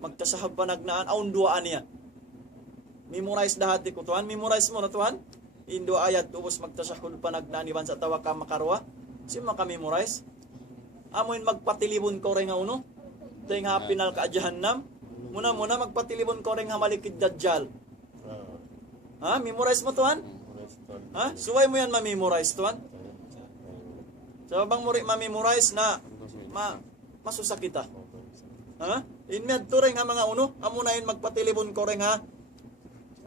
Magtasahab panagnaan aun duaan niya. Memorize dahati ko tuhan. Memorize mo na tuhan. Indo ayat ubus magtasahud panagnaan iban sa tawa ka makarwa. Si maka-memorize. Amoin magpatilibon ko rin nga uno. Tayong ha pinal ka jahannam. Muna magpatilibon ko rin ha malikid dajjal. Memorize mo tuhan? Suway mo yan ma-memorize tuhan? So bang muri ma-memorize na masusak kita. Inmed to rin ha mga uno. Amunayin magpatilibon ko rin ha.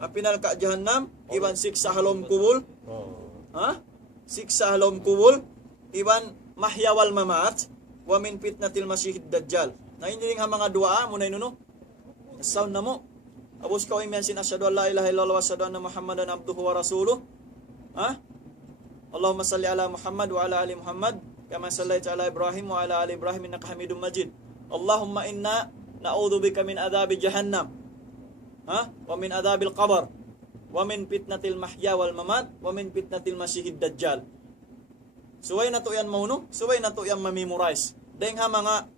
Pinal ka jahannam. Iban 6 sa halom kubul. 6 sa halom kubul. Iban mahyawal mamat. Wa min fitnatil masyihid dajjal. Na hindi rin ha mga dua. Amunayin uno. Sound na mo. Abus ko imyan sin asyhadu an la ilaha illallah wa asyhadu anna Muhammadan abduhu wa rasuluh. Allahumma salli ala Muhammad wa ala ali Muhammad kama sallaita ala Ibrahim wa ala ali Ibrahim innaka Hamidum Majid. Allahumma inna na'udzubika min adzabi jahannam. Wa min adzabil qabr wa min fitnatil mahya wal mamat wa min fitnatil masyihid dajjal. Suway na to yan mauno, suway na to yan ma-memorize. Deng ha mga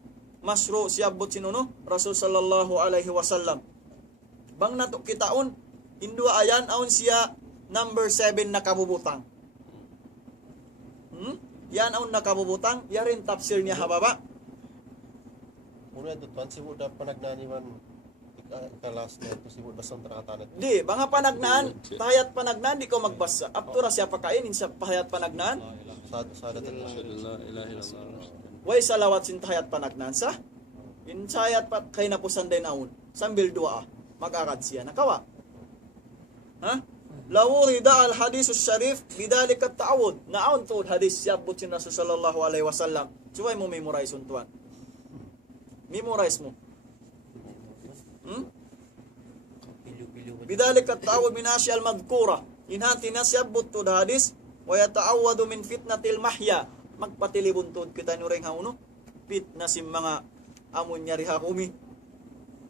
masro siyabot sinuno Rasul sallallahu alaihi wasallam. Bang nato kitaon, indua ayan aun siya number 7 na kabubutang. Yan aun na kabubutang, yarin tafsir niya hababa. Muna ito, tuan sibuk na panagnaniman ikalas na ito sibuk basang trakatanet. Di, mga panagnaan, pahayat panagnaan, di ko magbasa. Aptura siya pakainin sa pahayat panagnaan. Sadat ito. La ilaha illallah. Way salawat sin tahayat panagnaan sa. Insayat pa kay napusan din aun. Sambil dua mag-akad siya. Nakawa. Lawurida al-hadisus syarif bidalika ta'awud. Naon tuod hadis siyabot sin Rasul sallallahu alaihi wasallam. Suway mo memorize untuan. Memorize mo. Bidalika ta'awud min asyal madhkura. Inhanti na siyabot tuod hadis wa yata'awwadu min fitnatil mahya. Magpatilibon tuod kita ni ring hauno. Fitna sim mga amon nyari hakumi.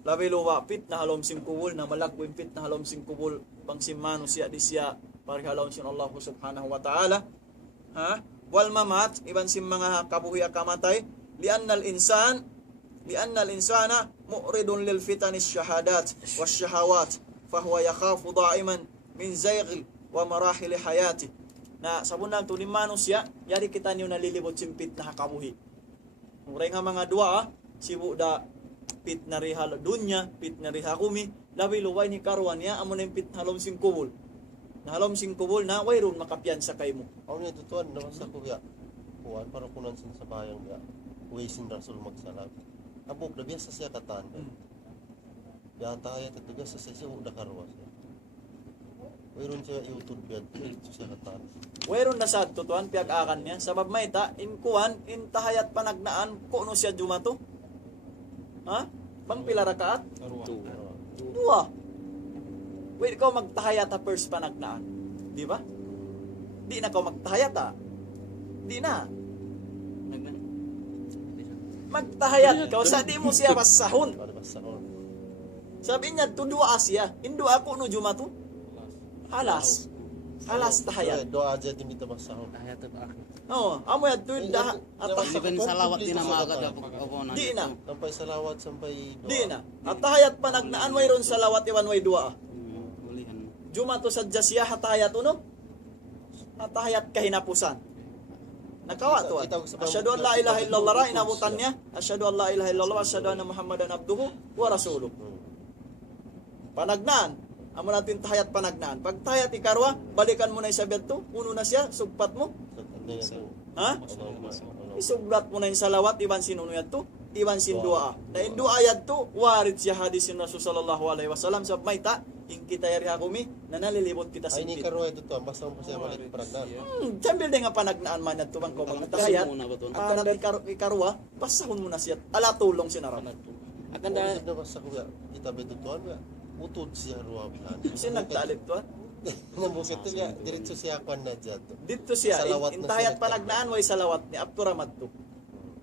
Labi luwa pit na halom sing kubul na malagwin pit na halom sing kubul pang simano siya di siya pari halom sin Allah subhanahu wa ta'ala. Wal mamat iban sim mga kabuhi akamatay li'annal insana mu'ridun lil fitanis syahadat was syahawat fahuwa yakhafu da'iman min zayghil wa marahil hayati. Na sabunan to ni manusia yari kita niyo nalilibot sim pit na kabuhi. Muray nga mga dua sibu da pit na rihal dunya, pit na riha kumi, labi luway ni karuan niya, amo na yung pit halom sing kubul. Na halom sing kubul na, wayroon makapiyansa kay mo. Ako niya tutuan naman sa kuya. Kuwan, para kunan sin sa bayang niya. Uwi sin Rasul magsalag. Abok na biya sa siya katan. Data ya tetugas sesi udah karwas. Mayroon siya YouTube yan. Ito siya katan. Wayron na sad tutuan piag-akan niya sabab may ta in kuan in tahayat panagnaan kuno siya jumato. Ha? Bang pila rakaat? Two. Dua. Wait, ikaw magtahayat ha first panagnaan. Di ba? Di na ko magtahayat ha. Di na. Magtahayat ka sa di mo siya basahon. Ada basahon. Sabi niya tudua siya. Indo ako no jumato. Halas. Halas tahayat. Doa aja din dito basahon. Tahiyat al-akhir. Oh, amo ya tuid dah atah. Even salawat din na magad ako na. Di na. Sampai salawat sampai doa. Di na. At tahayat panagnaan wayron salawat iwan way dua. Ulihan. Jumato sa siya hatayat uno. Hatayat kahinapusan. Nakawa to. Asyhadu an la ilaha illallah ra inabutan niya. Asyhadu an la ilaha illallah wa asyhadu anna Muhammadan abduhu wa rasuluh. Panagnaan. Amo natin tahayat panagnaan. Pag tahayat ikarwa, balikan mo na yung sabihat to. Uno na siya, sugpat mo. Ha? Isugbat mo na yung salawat, iban sinuno yad to. Iban sin dua. Na yung dua yad to, warid siya hadis yung Rasul sallallahu alaihi wasallam. Sa may ta, yung kita yari hakumi, na nalilibot kita Ay ni simpit. karo ito to, basta mo siya malit paragdan. Sambil din nga panagnaan man yad to bang ko bang tahayat. muna ba to? At kanat ikarwa, pasahon mo na siya. Ala tulong siya na ram. Akan Kanda da na basta ko ya, kita betutuan ya. Utod siya ruwa bihan. Kasi nagtalip to. Nambukit to ya, diretso siya kwan na dyan to. Dito siya, Salawat na intahayat siya. panagnaan way salawat ni Abdurrahman to.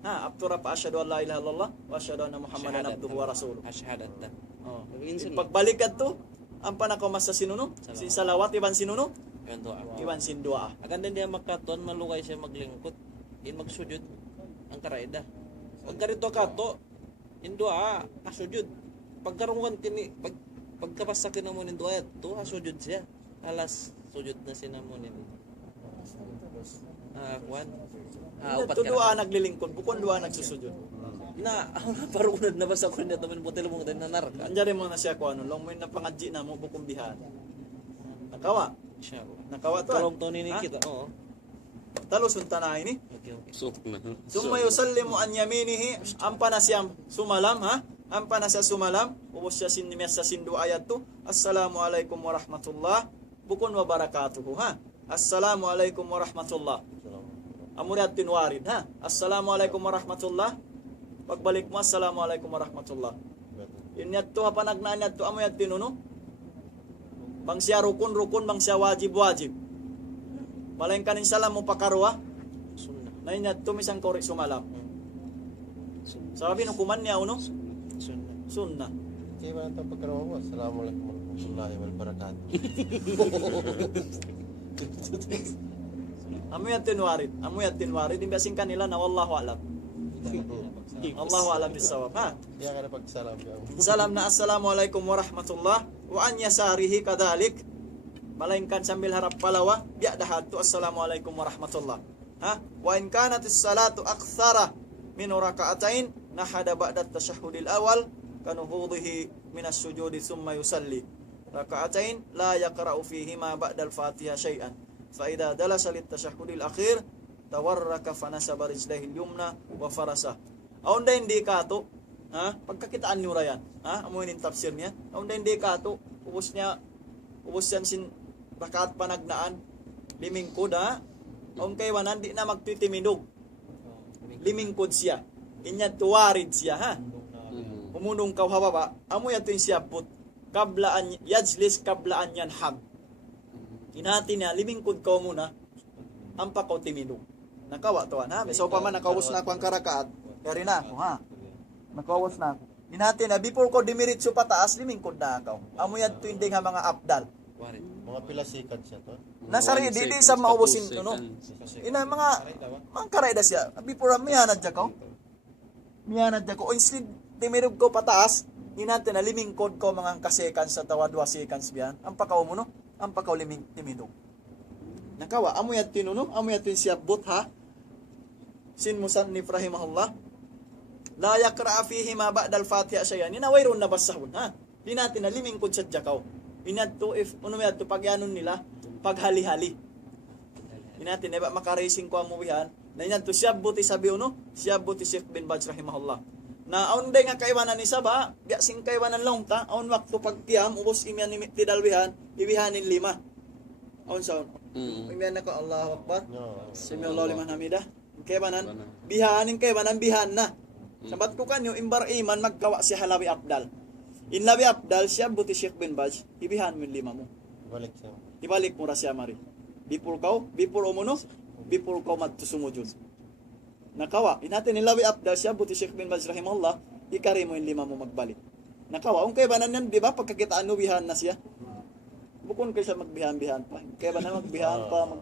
Ha, Abdurra pa asyhadu an la ilaha illallah wa asyhadu anna Muhammadan abduhu wa rasuluh. Ashahadat ta. Oh. Minsan. Pagbalikan to, ang panako mas sa sinuno, sin salawat iban sinuno, Yan doa. iban sin dua. Akan din dia makaton malukay siya maglingkod. In magsujud ang karaida. Pag karito kato, in doa asujud. Pagkarungan kini pagkapasakin mo nin doa to asujud siya. Alas sujud na sinamunin. Kwan. Upat To dua naglilingkod, bukon dua nagsusujud. Na parunod na ba sa kunya tamen botel mo din nanar. Anjari mo na siya ko ano, long mo na pangadji na mo bukong bihan. Nakawa, Inshallah. nakawa to. Tulong to ni kita. Oo. Talos unta na ini. Okay, okay. Sok na. Summa yusallimu an yaminihi, ampa na siyam sumalam ha. Ampa na siya sumalam, ubos siya sinimiyas sa sindu ayat to. Assalamualaikum warahmatullah. Bukon wa barakatuhu ha. Assalamualaikum warahmatullah. Amurat tinwarid ha. Assalamualaikum warahmatullah. Pagbalik mo, assalamualaikum warahmatullah. Inyat to ha panagnaan yat to amoyat tinuno. Bang siya rukun, bang siya wajib. Malaing kanin salam mo pakarwa. Sunnah. Na inyat to misang kori sumalam. Sabi no kuman niya uno. Sunnah. Sunnah. Kaya ba ito pagkarawa mo? Assalamualaikum warahmatullahi wabarakatuh. Amoyat tinwarid. Imbasing kanila na wallahu alam. Allahu alam bisawab ha. Kaya ka na pagsalam ka. Salam na assalamualaikum warahmatullah wa an yasarihi kadalik. Malainkan sambil harap palawa biya dahat tu assalamualaikum warahmatullah. Ha? Wa in kanat as-salatu aktsara min raka'atain nahada ba'da at-tashahhudil awal kanuhudhihi min as-sujudi thumma yusalli. Raka'atain la yaqra'u fihi ma ba'da al-Fatihah syai'an. Fa idza dalasa lit-tashahhudil akhir tawarraka fanasaba rijlaihi al-yumna wa farasa. Aunda hindi ka to, ha? Pagkakitaan nyo yan, ha? Amoy yung tafsir niya. Aunda hindi ka to, ubos yan sin rakaat panagnaan, limingkod, ha? Aung kaywanan, di na magtitimindog. Limingkod siya. Inya tuwarid siya, ha? Umunong kaw hababa, amoy ato yung siyabot. Kablaan, yajlis kablaan yan hab. Inati niya, limingkod ka muna, ampa ka timindog. Nakawa to, ha? So pa man, nakawos na ako ang karakaat. Yari na ako, ha? Nakawas na ako. Inati na, before ko dimiritso pataas, limingkod na ako. Amoyat to hindi nga mga abdal. Warid. Mga pila sikat siya to. Nasari, di sa maubusin to, no? Ina, mga karayda siya. Before, mihanad siya ko. Mihanad siya ko. O instead, dimirog ko pataas, inati na, limingkod ko mga kasekan sa tawa, 2 seconds biyan. Ang pakaw mo, no? Ang pakaw timidog. Nakawa, amoyat tinuno, amoyat tin siya but, ha? Sin musannif rahimahullah. La yakra fihi ma ba'da al-Fatiha shay'an. Ninawayron na basahon, ha? Di natin na limingkod sa jakaw. Inat to if unumayat to pagyanon nila paghali-hali. Di natin makaracing ko amuwihan. Na inat to siyabuti sabi uno, siyabuti Sheikh bin Baz rahimahullah. Na aun day nga kaiwanan ni Saba, biya sing kaiwanan lang ta, aun waktu pagkiyam, ubos imyan ni tidalwihan, ibihanin 5. Aun sa imyan na ko, Allahu Akbar. Samiallahu liman hamidah. Kaiwanan, bihanin kaiwanan, bihan na. Sabat ko kanyo, imbar iman, magkawa si Halawi Abdal. In Lawi Abdal, siya buti Sheikh bin Baj, ibihan mo 5 mo. Ibalik mo ra siya mari. Before umuno, before ko magtusumujud. Nakawa, inatin ni Lawi Abdal, siya buti Sheikh bin Baj rahimahullah, ikari mo 5 mo magbalik. Nakawa, kung kaibanan yan, di ba, pagkakitaan no, bihan na siya. Bukon kayo siya magbihan-bihan pa. Kaya ba na magbihan pa?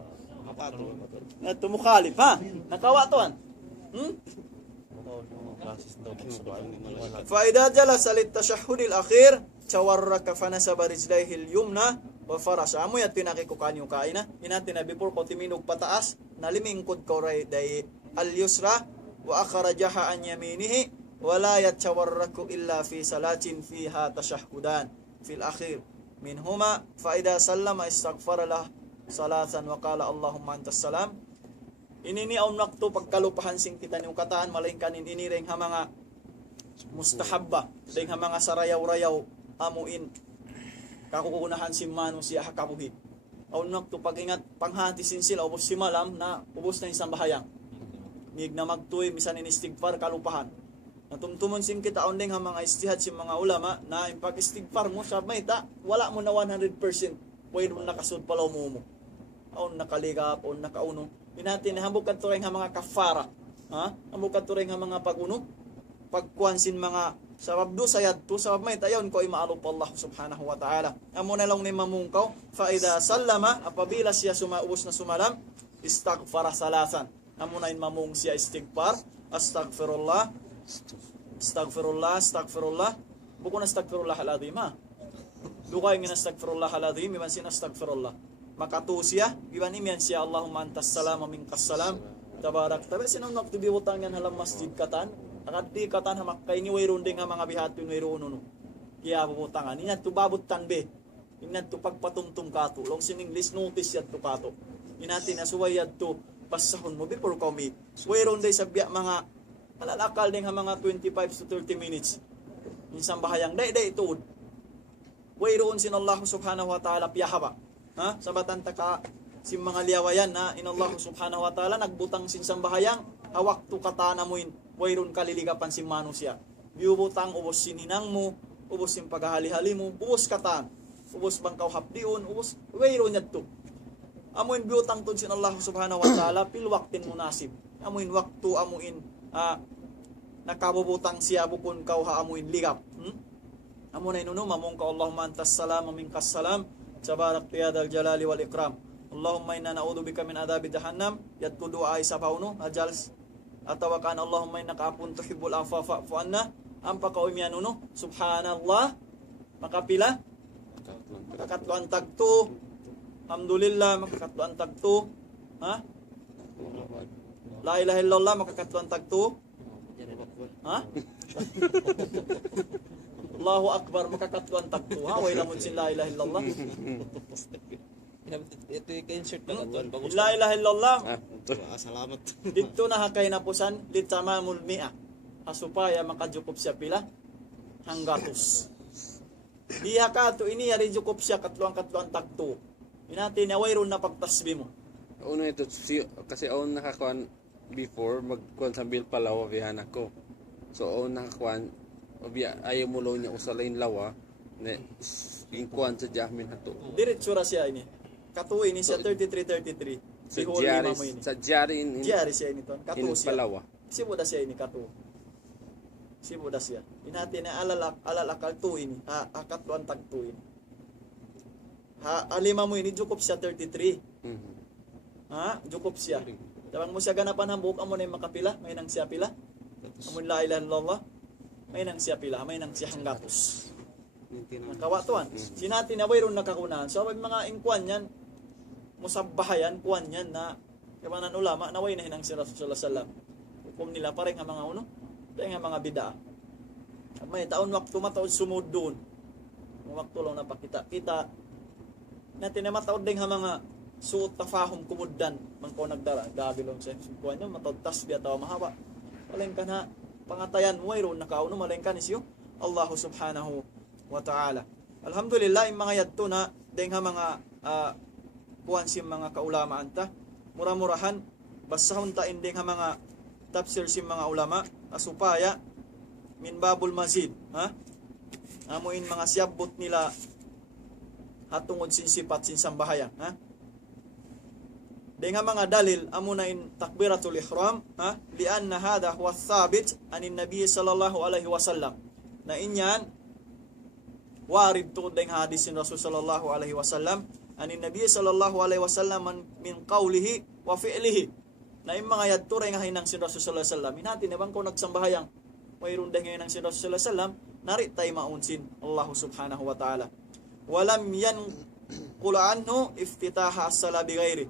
Tumukhalif, ha? Nakawa to, han? فإذا جلس للتشهد الأخير تورك فنسب رجليه اليمنى وفرش amo ya tinaki ko kanyo kaina inatin na before ko timinog pataas nalimingkod ko ray day al-yusra wa akhrajaha an yaminihi wala yatawarraku illa fi salatin fiha tashahhudan fil akhir minhuma fa idza sallama istaghfara lah salatan wa qala Allahumma antas salam. Inini aun nakto pagkalupahan sing kita yung kataan malain kanin inireng ha mga mustahabba ding ha mga sarayaw-rayaw amuin kakukunahan si manu siya hakabuhi. Aun nakto pagingat panghati sinsil ubos si malam na ubos na isang bahayang. Mig na magtuy misan in istighfar kalupahan. Natumtumon sing kita aun ding ha mga istihad si mga ulama na impag istighfar mo sa mayta wala mo na 100%. Pwede mo nakasud palaw mo. Aun nakaligap aun nakauno. Inatin na hambog kadto ring mga kafara. Ha? Hambog kadto ring mga paguno. Pagkuansin mga sababdo sayad to sabab may tayon ko imaalop Allah subhanahu wa ta'ala. Amo na lang ni mamungkaw fa idza sallama apabila siya sumaubos na sumalam istaghfara salasan. Amo na in mamung siya istighfar astaghfirullah bukan astaghfirullah alazim ha. Dukay ngin astaghfirullah alazim iban sin astaghfirullah. Makatu siya, giban imian siya Allahumma antas salam minkas salam tabarak tabi sinong naktubi utang yan halang masjid katan akad di katan hamak kay ni wayron ding nga mga bihato ni wayron no kaya bubutangan inat tu babut tanbe inat tu pagpatumtum kato long sin English notice yat tu kato inatin na suwayad tu pasahon mo before kami wayron day sabya mga malalakal ding nga mga 25 to 30 minutes minsan bahayang day tuod wayron sin Allah subhanahu wa ta'ala piyahaba. Ha? Sabatan taka si mga liawayan na inallahu subhanahu wa ta'ala nagbutang sinsang bahayang hawak tu katana mo in wayron kaliligapan si manusia biubutang ubos sininang mo ubos sin paghahali-hali mo ubos katan ubos bangkaw hapdiun ubos wayron yadto amuin biutang tun sin Allah subhanahu wa ta'ala pil waqtin munasib amuin waktu amuin nakabubutang siya bukon kaw ha amuin ligap amunay nuno mamong ka Allahumma antas salam minkas salam Tabarak tiyadal jalali wal ikram. Allahumma inna na'udhu bika min adhabi jahannam. Yadku du'a isa pauno. Hajals. Atawakan Allahumma inna ka'apun tuhibbul afa fa'fu anna. Ampa kaumian uno. Subhanallah. Makapila. Makakatluan tagto. Alhamdulillah. Makakatluan tagto. Ha? La ilaha illallah. Makakatluan tagto. Ha? Allahu Akbar makakatuan takto ha way lamon sin la ilaha illallah ito i-insert ka na to la ilaha illallah Salamat. dito na hakay napusan litamamul mi'a asupaya makajukop siya pila hanggatos di hakato ini yari jukop siya katluang takto inati na wayron na pagtasbi mo Uno ito, kasi ako nakakuan before, magkuan sa bil palawa bihan ako. So ako nakakuan, ayaw mo law niya usalain lawa, na yung kuan sa jamin hato. diretso ra siya ini katu ini siya 33 Sa jari in siya ini ton katu siya palawa. sibuda siya ini katu sibuda siya inati na alalakal tu ini akatluan tag tu ini alima mo ini jukop siya 33 jukop siya tabang mo siya ganapan hambuk amo na yung makapila may nang siya pila amo la ilaha illallah may nang siya pila may nang siya hanggatos nakawatuan sinati na wayron nakakunahan so may mga ingkuan yan musabbahayan kuan yan na kabanan ulama naway na hinang si Rasulullah sallam hukum nila pareng nga mga uno pareng nga mga bid'a may taon waktu mataod sumud doon waktu lang napakita kita natin na mataod ding nga mga suot tafahum kumuddan man ko nagdara gabi lang sa kuan nyo mataod tasbi ataw mahawa walang ka na pangatayan mo mayroon nakauno malengkan isyo Allah subhanahu wa ta'ala. Alhamdulillah yung mga yadto na dengha mga kuwan sim mga kaulama anta mura-murahan basahon ta indeng ha mga tafsir sim mga ulama asupaya min babul mazid ha amuin mga siyabot nila hatungod sin sifat sin sambahayang ha dengan mga dalil amunain takbiratul ihram ha lianna hadha huwa thabit anin nabiy sallallahu alaihi wasallam na inyan warid tu dengan hadis Rasul sallallahu alaihi wasallam anin nabiy sallallahu alaihi wasallam min qawlihi wa fi'lihi na yung mga yadto ray nga hinang sin Rasul sallallahu alaihi wasallam hinati na bang ko nagsambahayang mayroon dahil ng sin Rasul sallallahu alaihi wasallam narit tay maunsin Allah subhanahu wa ta'ala walam yan kula anhu iftitaha as-sala bi ghairi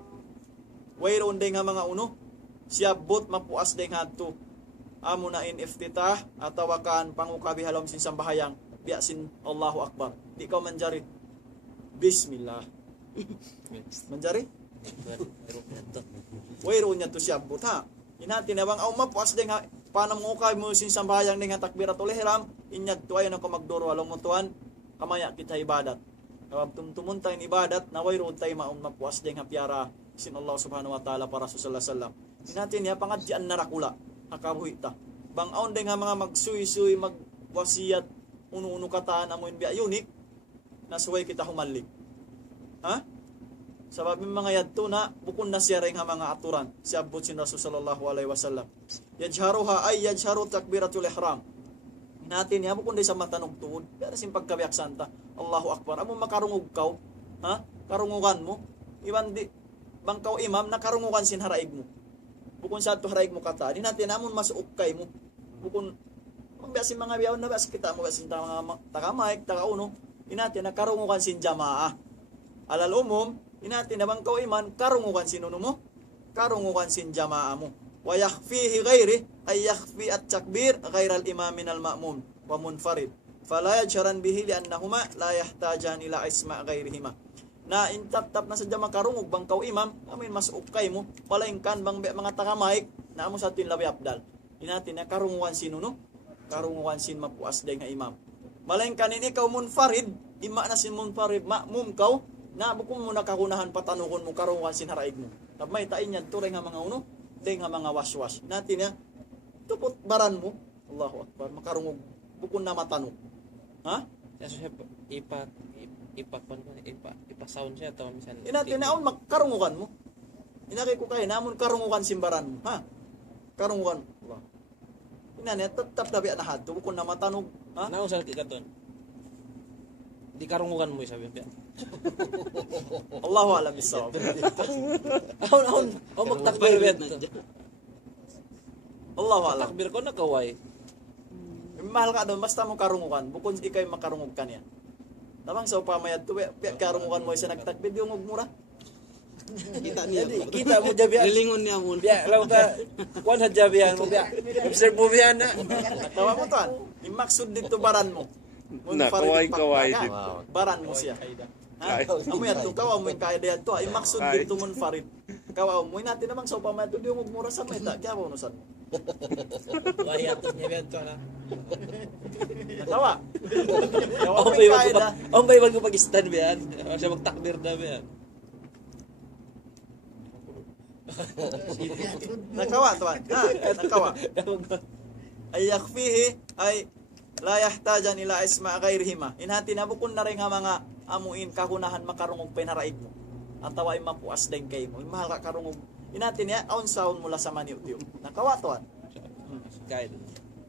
wayron day nga mga uno siyabot mapuas day nga adto amo na in iftitah atawakan pangukabi halom sin sambahayang biya sin Allahu akbar di ka manjari bismillah manjari wayron nya to siyabot ha inati na bang aw mapuas day nga panam ngukabi mo sin sambahayang day nga takbiratul ihram inyad to ayon ko magduro along mutuan kamaya kita ibadat kawab tumtumun tayo ibadat na wayron tayo maong mapuas day nga piara sin Allah subhanahu wa ta'ala para sallallahu alaihi wasallam inatin ya pangadyan narakula akabuhita bang aon day nga mga magsuy-suy magwasiyat uno-uno kataan amoin biya unik nasuway kita humalik ha sabab yung mga yadto na bukon na siya rin nga mga aturan siabot sin Rasul sallallahu alaihi wasallam yajharuha ay yajharu takbiratul ihram natin ya bukon day sa matanog tuod pero sin pagkabiyak santa Allahu akbar amo makarungog kaw ha karungugan mo iban di bangkaw imam nakarungukan sin haraig mo bukon sa ato haraig mo kata di natin namon masuukay mo bukon magbiasin mga biyaw na bias kita mo biasin mga takamay takauno inatin nakarungukan sin jamaa alal umum inatin na bangkaw imam karungukan sin uno mo karungukan sin jamaa mo wa yakhfihi ghairi ay yakhfi at-takbir ghairal imam min al-ma'mum wa munfarid fala yajharan bihi li'annahuma la yahtajan ila isma' ghairihima na intap-tap na sadya makarungog bangkaw imam amin mas ukay mo palaingkan bang mga takamaik na amo sa atin labi abdal inatin na karunguan sino no karunguan sin mapuas day nga imam malaingkan ini ikaw munfarid ima na sin munfarid ma'mum kaw na bukum mo nakakunahan patanukon mo karunguan sin haraig mo tabmay tain yan turay nga mga uno day nga mga waswas natin ya tupot baran mo Allahu akbar makarungog bukon na matanong ha ipa sound siya tawa misan inati naon makarungukan mo inaki ko kay namon karungukan simbaran mo ha karungukan Allah inani tetap dabi na hadto kun na matanog ha naon sa katon di karungukan mo sabi biya Allahu a'lam bisawab aon magtakbir bet Allahu a'lam takbir ko na kaway mahal ka doon basta mo karungukan bukod ikay makarungog kaniya tamang sa upamayad to karungukan mo isa nagtakbid yung mura Kita niya. kita mo jabian Lilingon niya mo. biya law ta kuan sa jabian mo biya observe mo biya na tawa mo tuan imaksud dito baran mo Na, kaway din. baran mo siya ha amo yan to kaw mo kay diyan to imaksud dito mon farid kaw mo natin namang sa upamayad to di mo mura sa meta kaya mo nusan waya to niya biya to na tawa ang bay magpag-stand biyan siya magtakbir na biyan nakawa tuan ha nakawa ay yakfihi ay la yahtajan ila isma ghairihima inhati na bukon na rin nga mga amuin kahunahan makarungog pinaraig mo atawa ay mapuas din kay mo mahal ka karungog inhati niya aun sound mula sa maniw-tiw nakawa tuan guide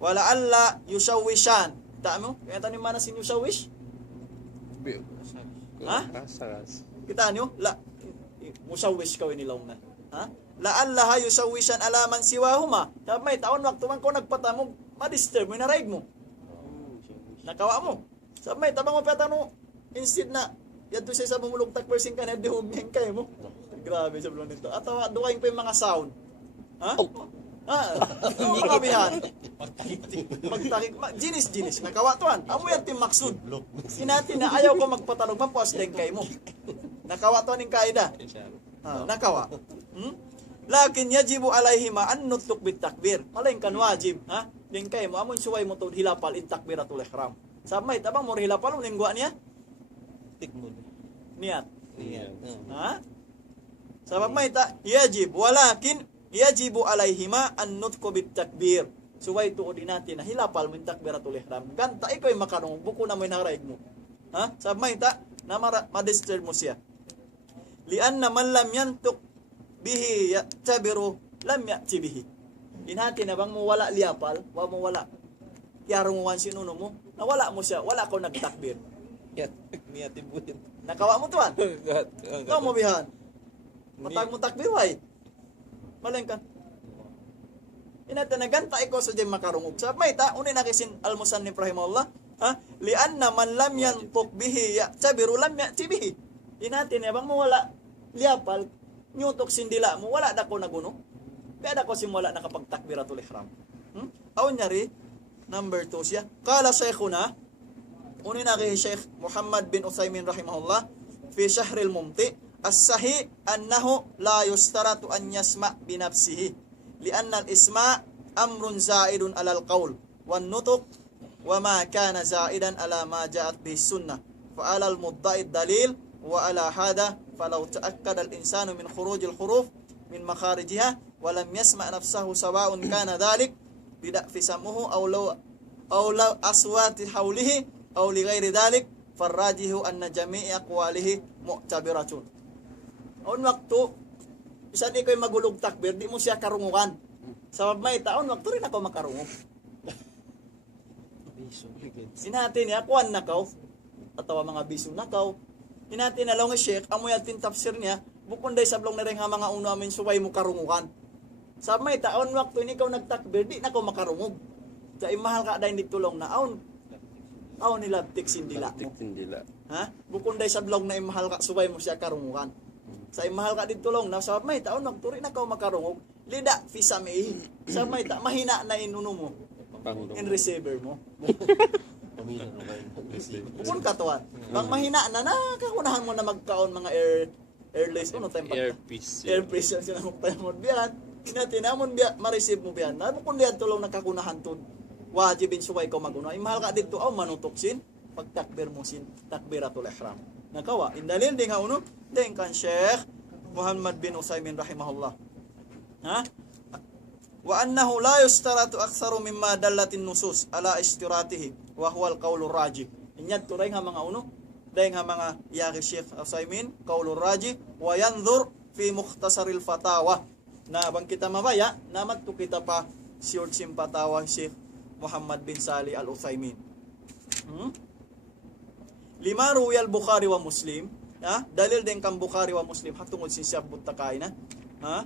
wala alla yushawishan tamo kaya tani mana sin yushawish ha Kasas. kita nyo la mushawish ka inilaw na ha la alla ha yushawishan alaman siwahuma may taon waktu man ko nagpatamog ma-disturb mo na raig mo nakawa mo sa may tabang mo patano instead na yadto siya sa bumulog takpersin ka na dihugin kay mo grabe sa blon nito atawa duwaing pa yung mga sound ha kabihan magtakik jinis nakawa tuan amo yan tim maksud sinati na ayaw ko magpatanog mapuas din kay mo nakawa tuan ning kaida nakawa lakin yajibu alaihima an nutluk bit takbir malain kan wajib ha Ding kay mo amon suway mo to hilapal in takbiratul ihram. Sabay tabang mo hilapal mo ningwa niya Tikmod. niat. Niya. Ha? Sabab may ta yajib walakin yajibu alaihima an nutqu bit takbir. Suway tuod natin na hilapal mo in takbiratul ihram. Ganta ikaw makanong buko na mo naraig mo. Ha? Sabab may ta na ma-disturb mo siya. Lianna man lam yantuq bihi ya'tabiru lam ya'ti bihi. Inhati na bang mo wala liapal, wa mo wala. Kiyaro mo wan sinuno mo, nawala mo siya, wala ko nagtakbir. Yat. Niya tibuhin. Nakawa mo tuan. Ikaw mo bihan. Matag mo takbir way. Maleng ka. Inhati na ganta ikaw sa dyan makarungog. Sa may ta, unin na kisin almusan ni Rahimahullah. Ha? Lianna man lam yantuq bihi ya'tabiru lam ya'ti bihi. Inhati na bang mo wala liapal, nyutok sindila mo, wala da ko naguno. Kaya ko simula nakapagtakbiratul ihram. Aun nyari, number 2 siya. Kala Shaykhuna, unin na kay Sheikh Muhammad bin Uthaymin rahimahullah, fi Shahril Mumti, as-sahih annahu la yustaratu an yasma' binafsihi. Lianna al-isma' amrun zaidun alal qawl, wan nutuk, wa ma kana zaidan ala ma ja'at bihi sunnah. Fa alal mudda'id dalil, wa ala hada, falau ta'akkada al-insanu min khurujil huruf, min makharijiha, walam yasma' nafsahu sawa'un kana dhalik bidak fi samuhu aw law aswati hawlihi aw li ghairi dhalik farrajihu anna jami'i aqwalihi mu'tabiratun. On waktu bisan ikoy magulog takbir di mo siya karungukan. Sabab may taon waktu rin ako makarungog. Sinati niya kuan nakaw atawa mga biso nakaw. Hinati na lang ng Sheikh amoy atin tafsir niya bukod day sablong na rin nga mga uno amin suway mo karungukan. Sa may taon waktu ini ikaw nagtakbir, di na ko makarungog. Sa imahal ka dahil tulong na aon nila tiksin dila mo. Tindila. Ha? Bukod day sablong na imahal ka, subay mo siya karungukan. Sa imahal ka din tulong na, sa may taon nagturi na ka makarungog, lida fisami. Sa may ta, mahina na inuno mo. In receiver mo. Bukod ka tuwan. Bang mahina na, kakunahan mo na magkaon mga airless. Ano tayo Earpiece. Airpiece yan sila tayo mo biyan. Inatinamon biya ma-receive mo biyan. Ano kung diyan tulong nakakunahan to? Wajibin suway ko maguna. Imahal ka dito aw manutoksin pagtakbir mo sin takbiratul ihram. Nakawa indalil ding uno ding kan Sheikh Muhammad bin Utsaimin rahimahullah. Ha? Wa annahu la yustaratu aktsaru mimma dallatin nusus ala istiratihi wa huwa al-qaulur rajih. Inyat turay nga mga uno dahil nga mga yaki Sheikh Utsaimin qaulur rajih wa yanzur fi mukhtasaril fatawa. Na bang kita mabaya, namat to kita pa short simpatawa Sheikh Muhammad bin Salih Al-Utsaimin. Lima ruwi al-Bukhari wa Muslim, ha? Dalil din kan Bukhari wa Muslim hatungod si Siyab Butakay na. Ha?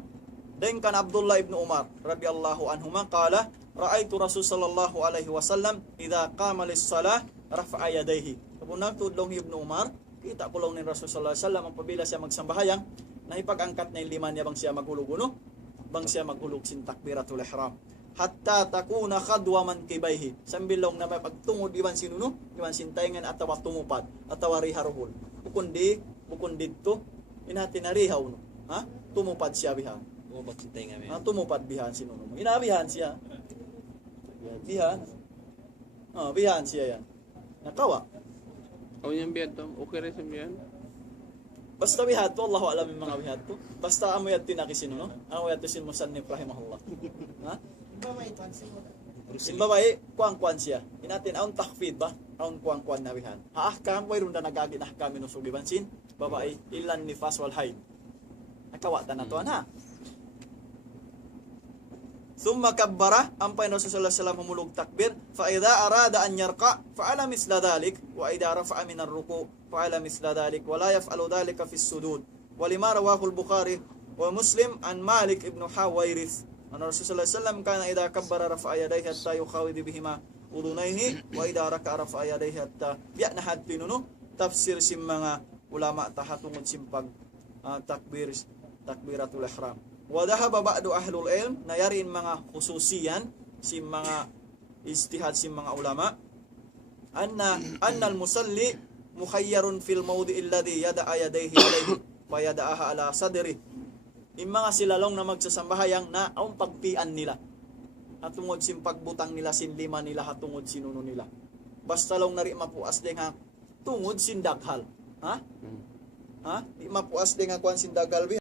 Din kan Abdullah ibn Umar radhiyallahu anhuma qala ra'aitu Rasul sallallahu alaihi wasallam idza qama lis-salah rafa'a yadayhi. Kabunang tudlong ibn Umar, kita ko lang ni Rasul sallallahu alaihi wasallam apabila siya magsambahayang na ipag-angkat na yung lima niya bang siya maghulog uno, bang siya maghulog sin takbiratul ihram. Hatta takuna khadwa man kibaihi. Sambilong na may pagtungod iwan sinuno, iwan sintayngan atawa tumupad, atawa riharuhol. Bukun dito, inati na rihaw no. Ha? Tumupad siya bihan. Tumupad si tayo nga. Ha? Tumupad bihan sinuno mo. Inabihan siya. Bihan. Bihan siya yan. Nakawa. O yung biyad to? Okay rin sa biyad? Basta bihat to, Allahu alam yung mga bihat to. Basta amoyat tinakisino, no? Amoyat to sin musannif rahimahullah. Ha? Simbabay, kuang-kuan siya. Inatin, aun takfid ba? Aun kuang-kuan na bihan. Haahkam, mayroon na nagagin ahkam inusugiban sin. Babae, ilan nifas wal haid. Nakawatan na to, ha? Thumma kabbara, ampay na Rasulullah sallallahu alaihi wasallam humulog takbir, fa idza arada an yarqa, fa'ala misla dhalik, wa idza rafa'a min ar-ruku' fa'ala misla dhalik, wa la yaf'alu dhalika fi as-sujud. Wa lima rawahu al-Bukhari wa Muslim an Malik ibn Huwairith, anna Rasulullah sallallahu alaihi wasallam kana idza kabbara rafa'a yadayhi hatta yukhawid bihima udunayhi, wa idza raka'a rafa'a yadayhi hatta ya'nahad pinunu. Tafsir sim mga ulama tahatungod simpag takbiratul ihram. Wa dhahaba ba'du ahlul ilm na yarin mga khususiyan si mga ijtihad si mga ulama anna al-musalli mukhayyarun fil mawdi' alladhi yada'a yadayhi alayhi wa yada'aha ala sadri. Yung mga silalong na magsasambahayang na ang pagpian nila. hatungod sin pagbutang nila sin lima nila hatungod sinuno nila. Basta lang nari mapuas din nga tungod sin daghal. Ha? Mm. Ha? Di mapuas din nga kuan sin daghal.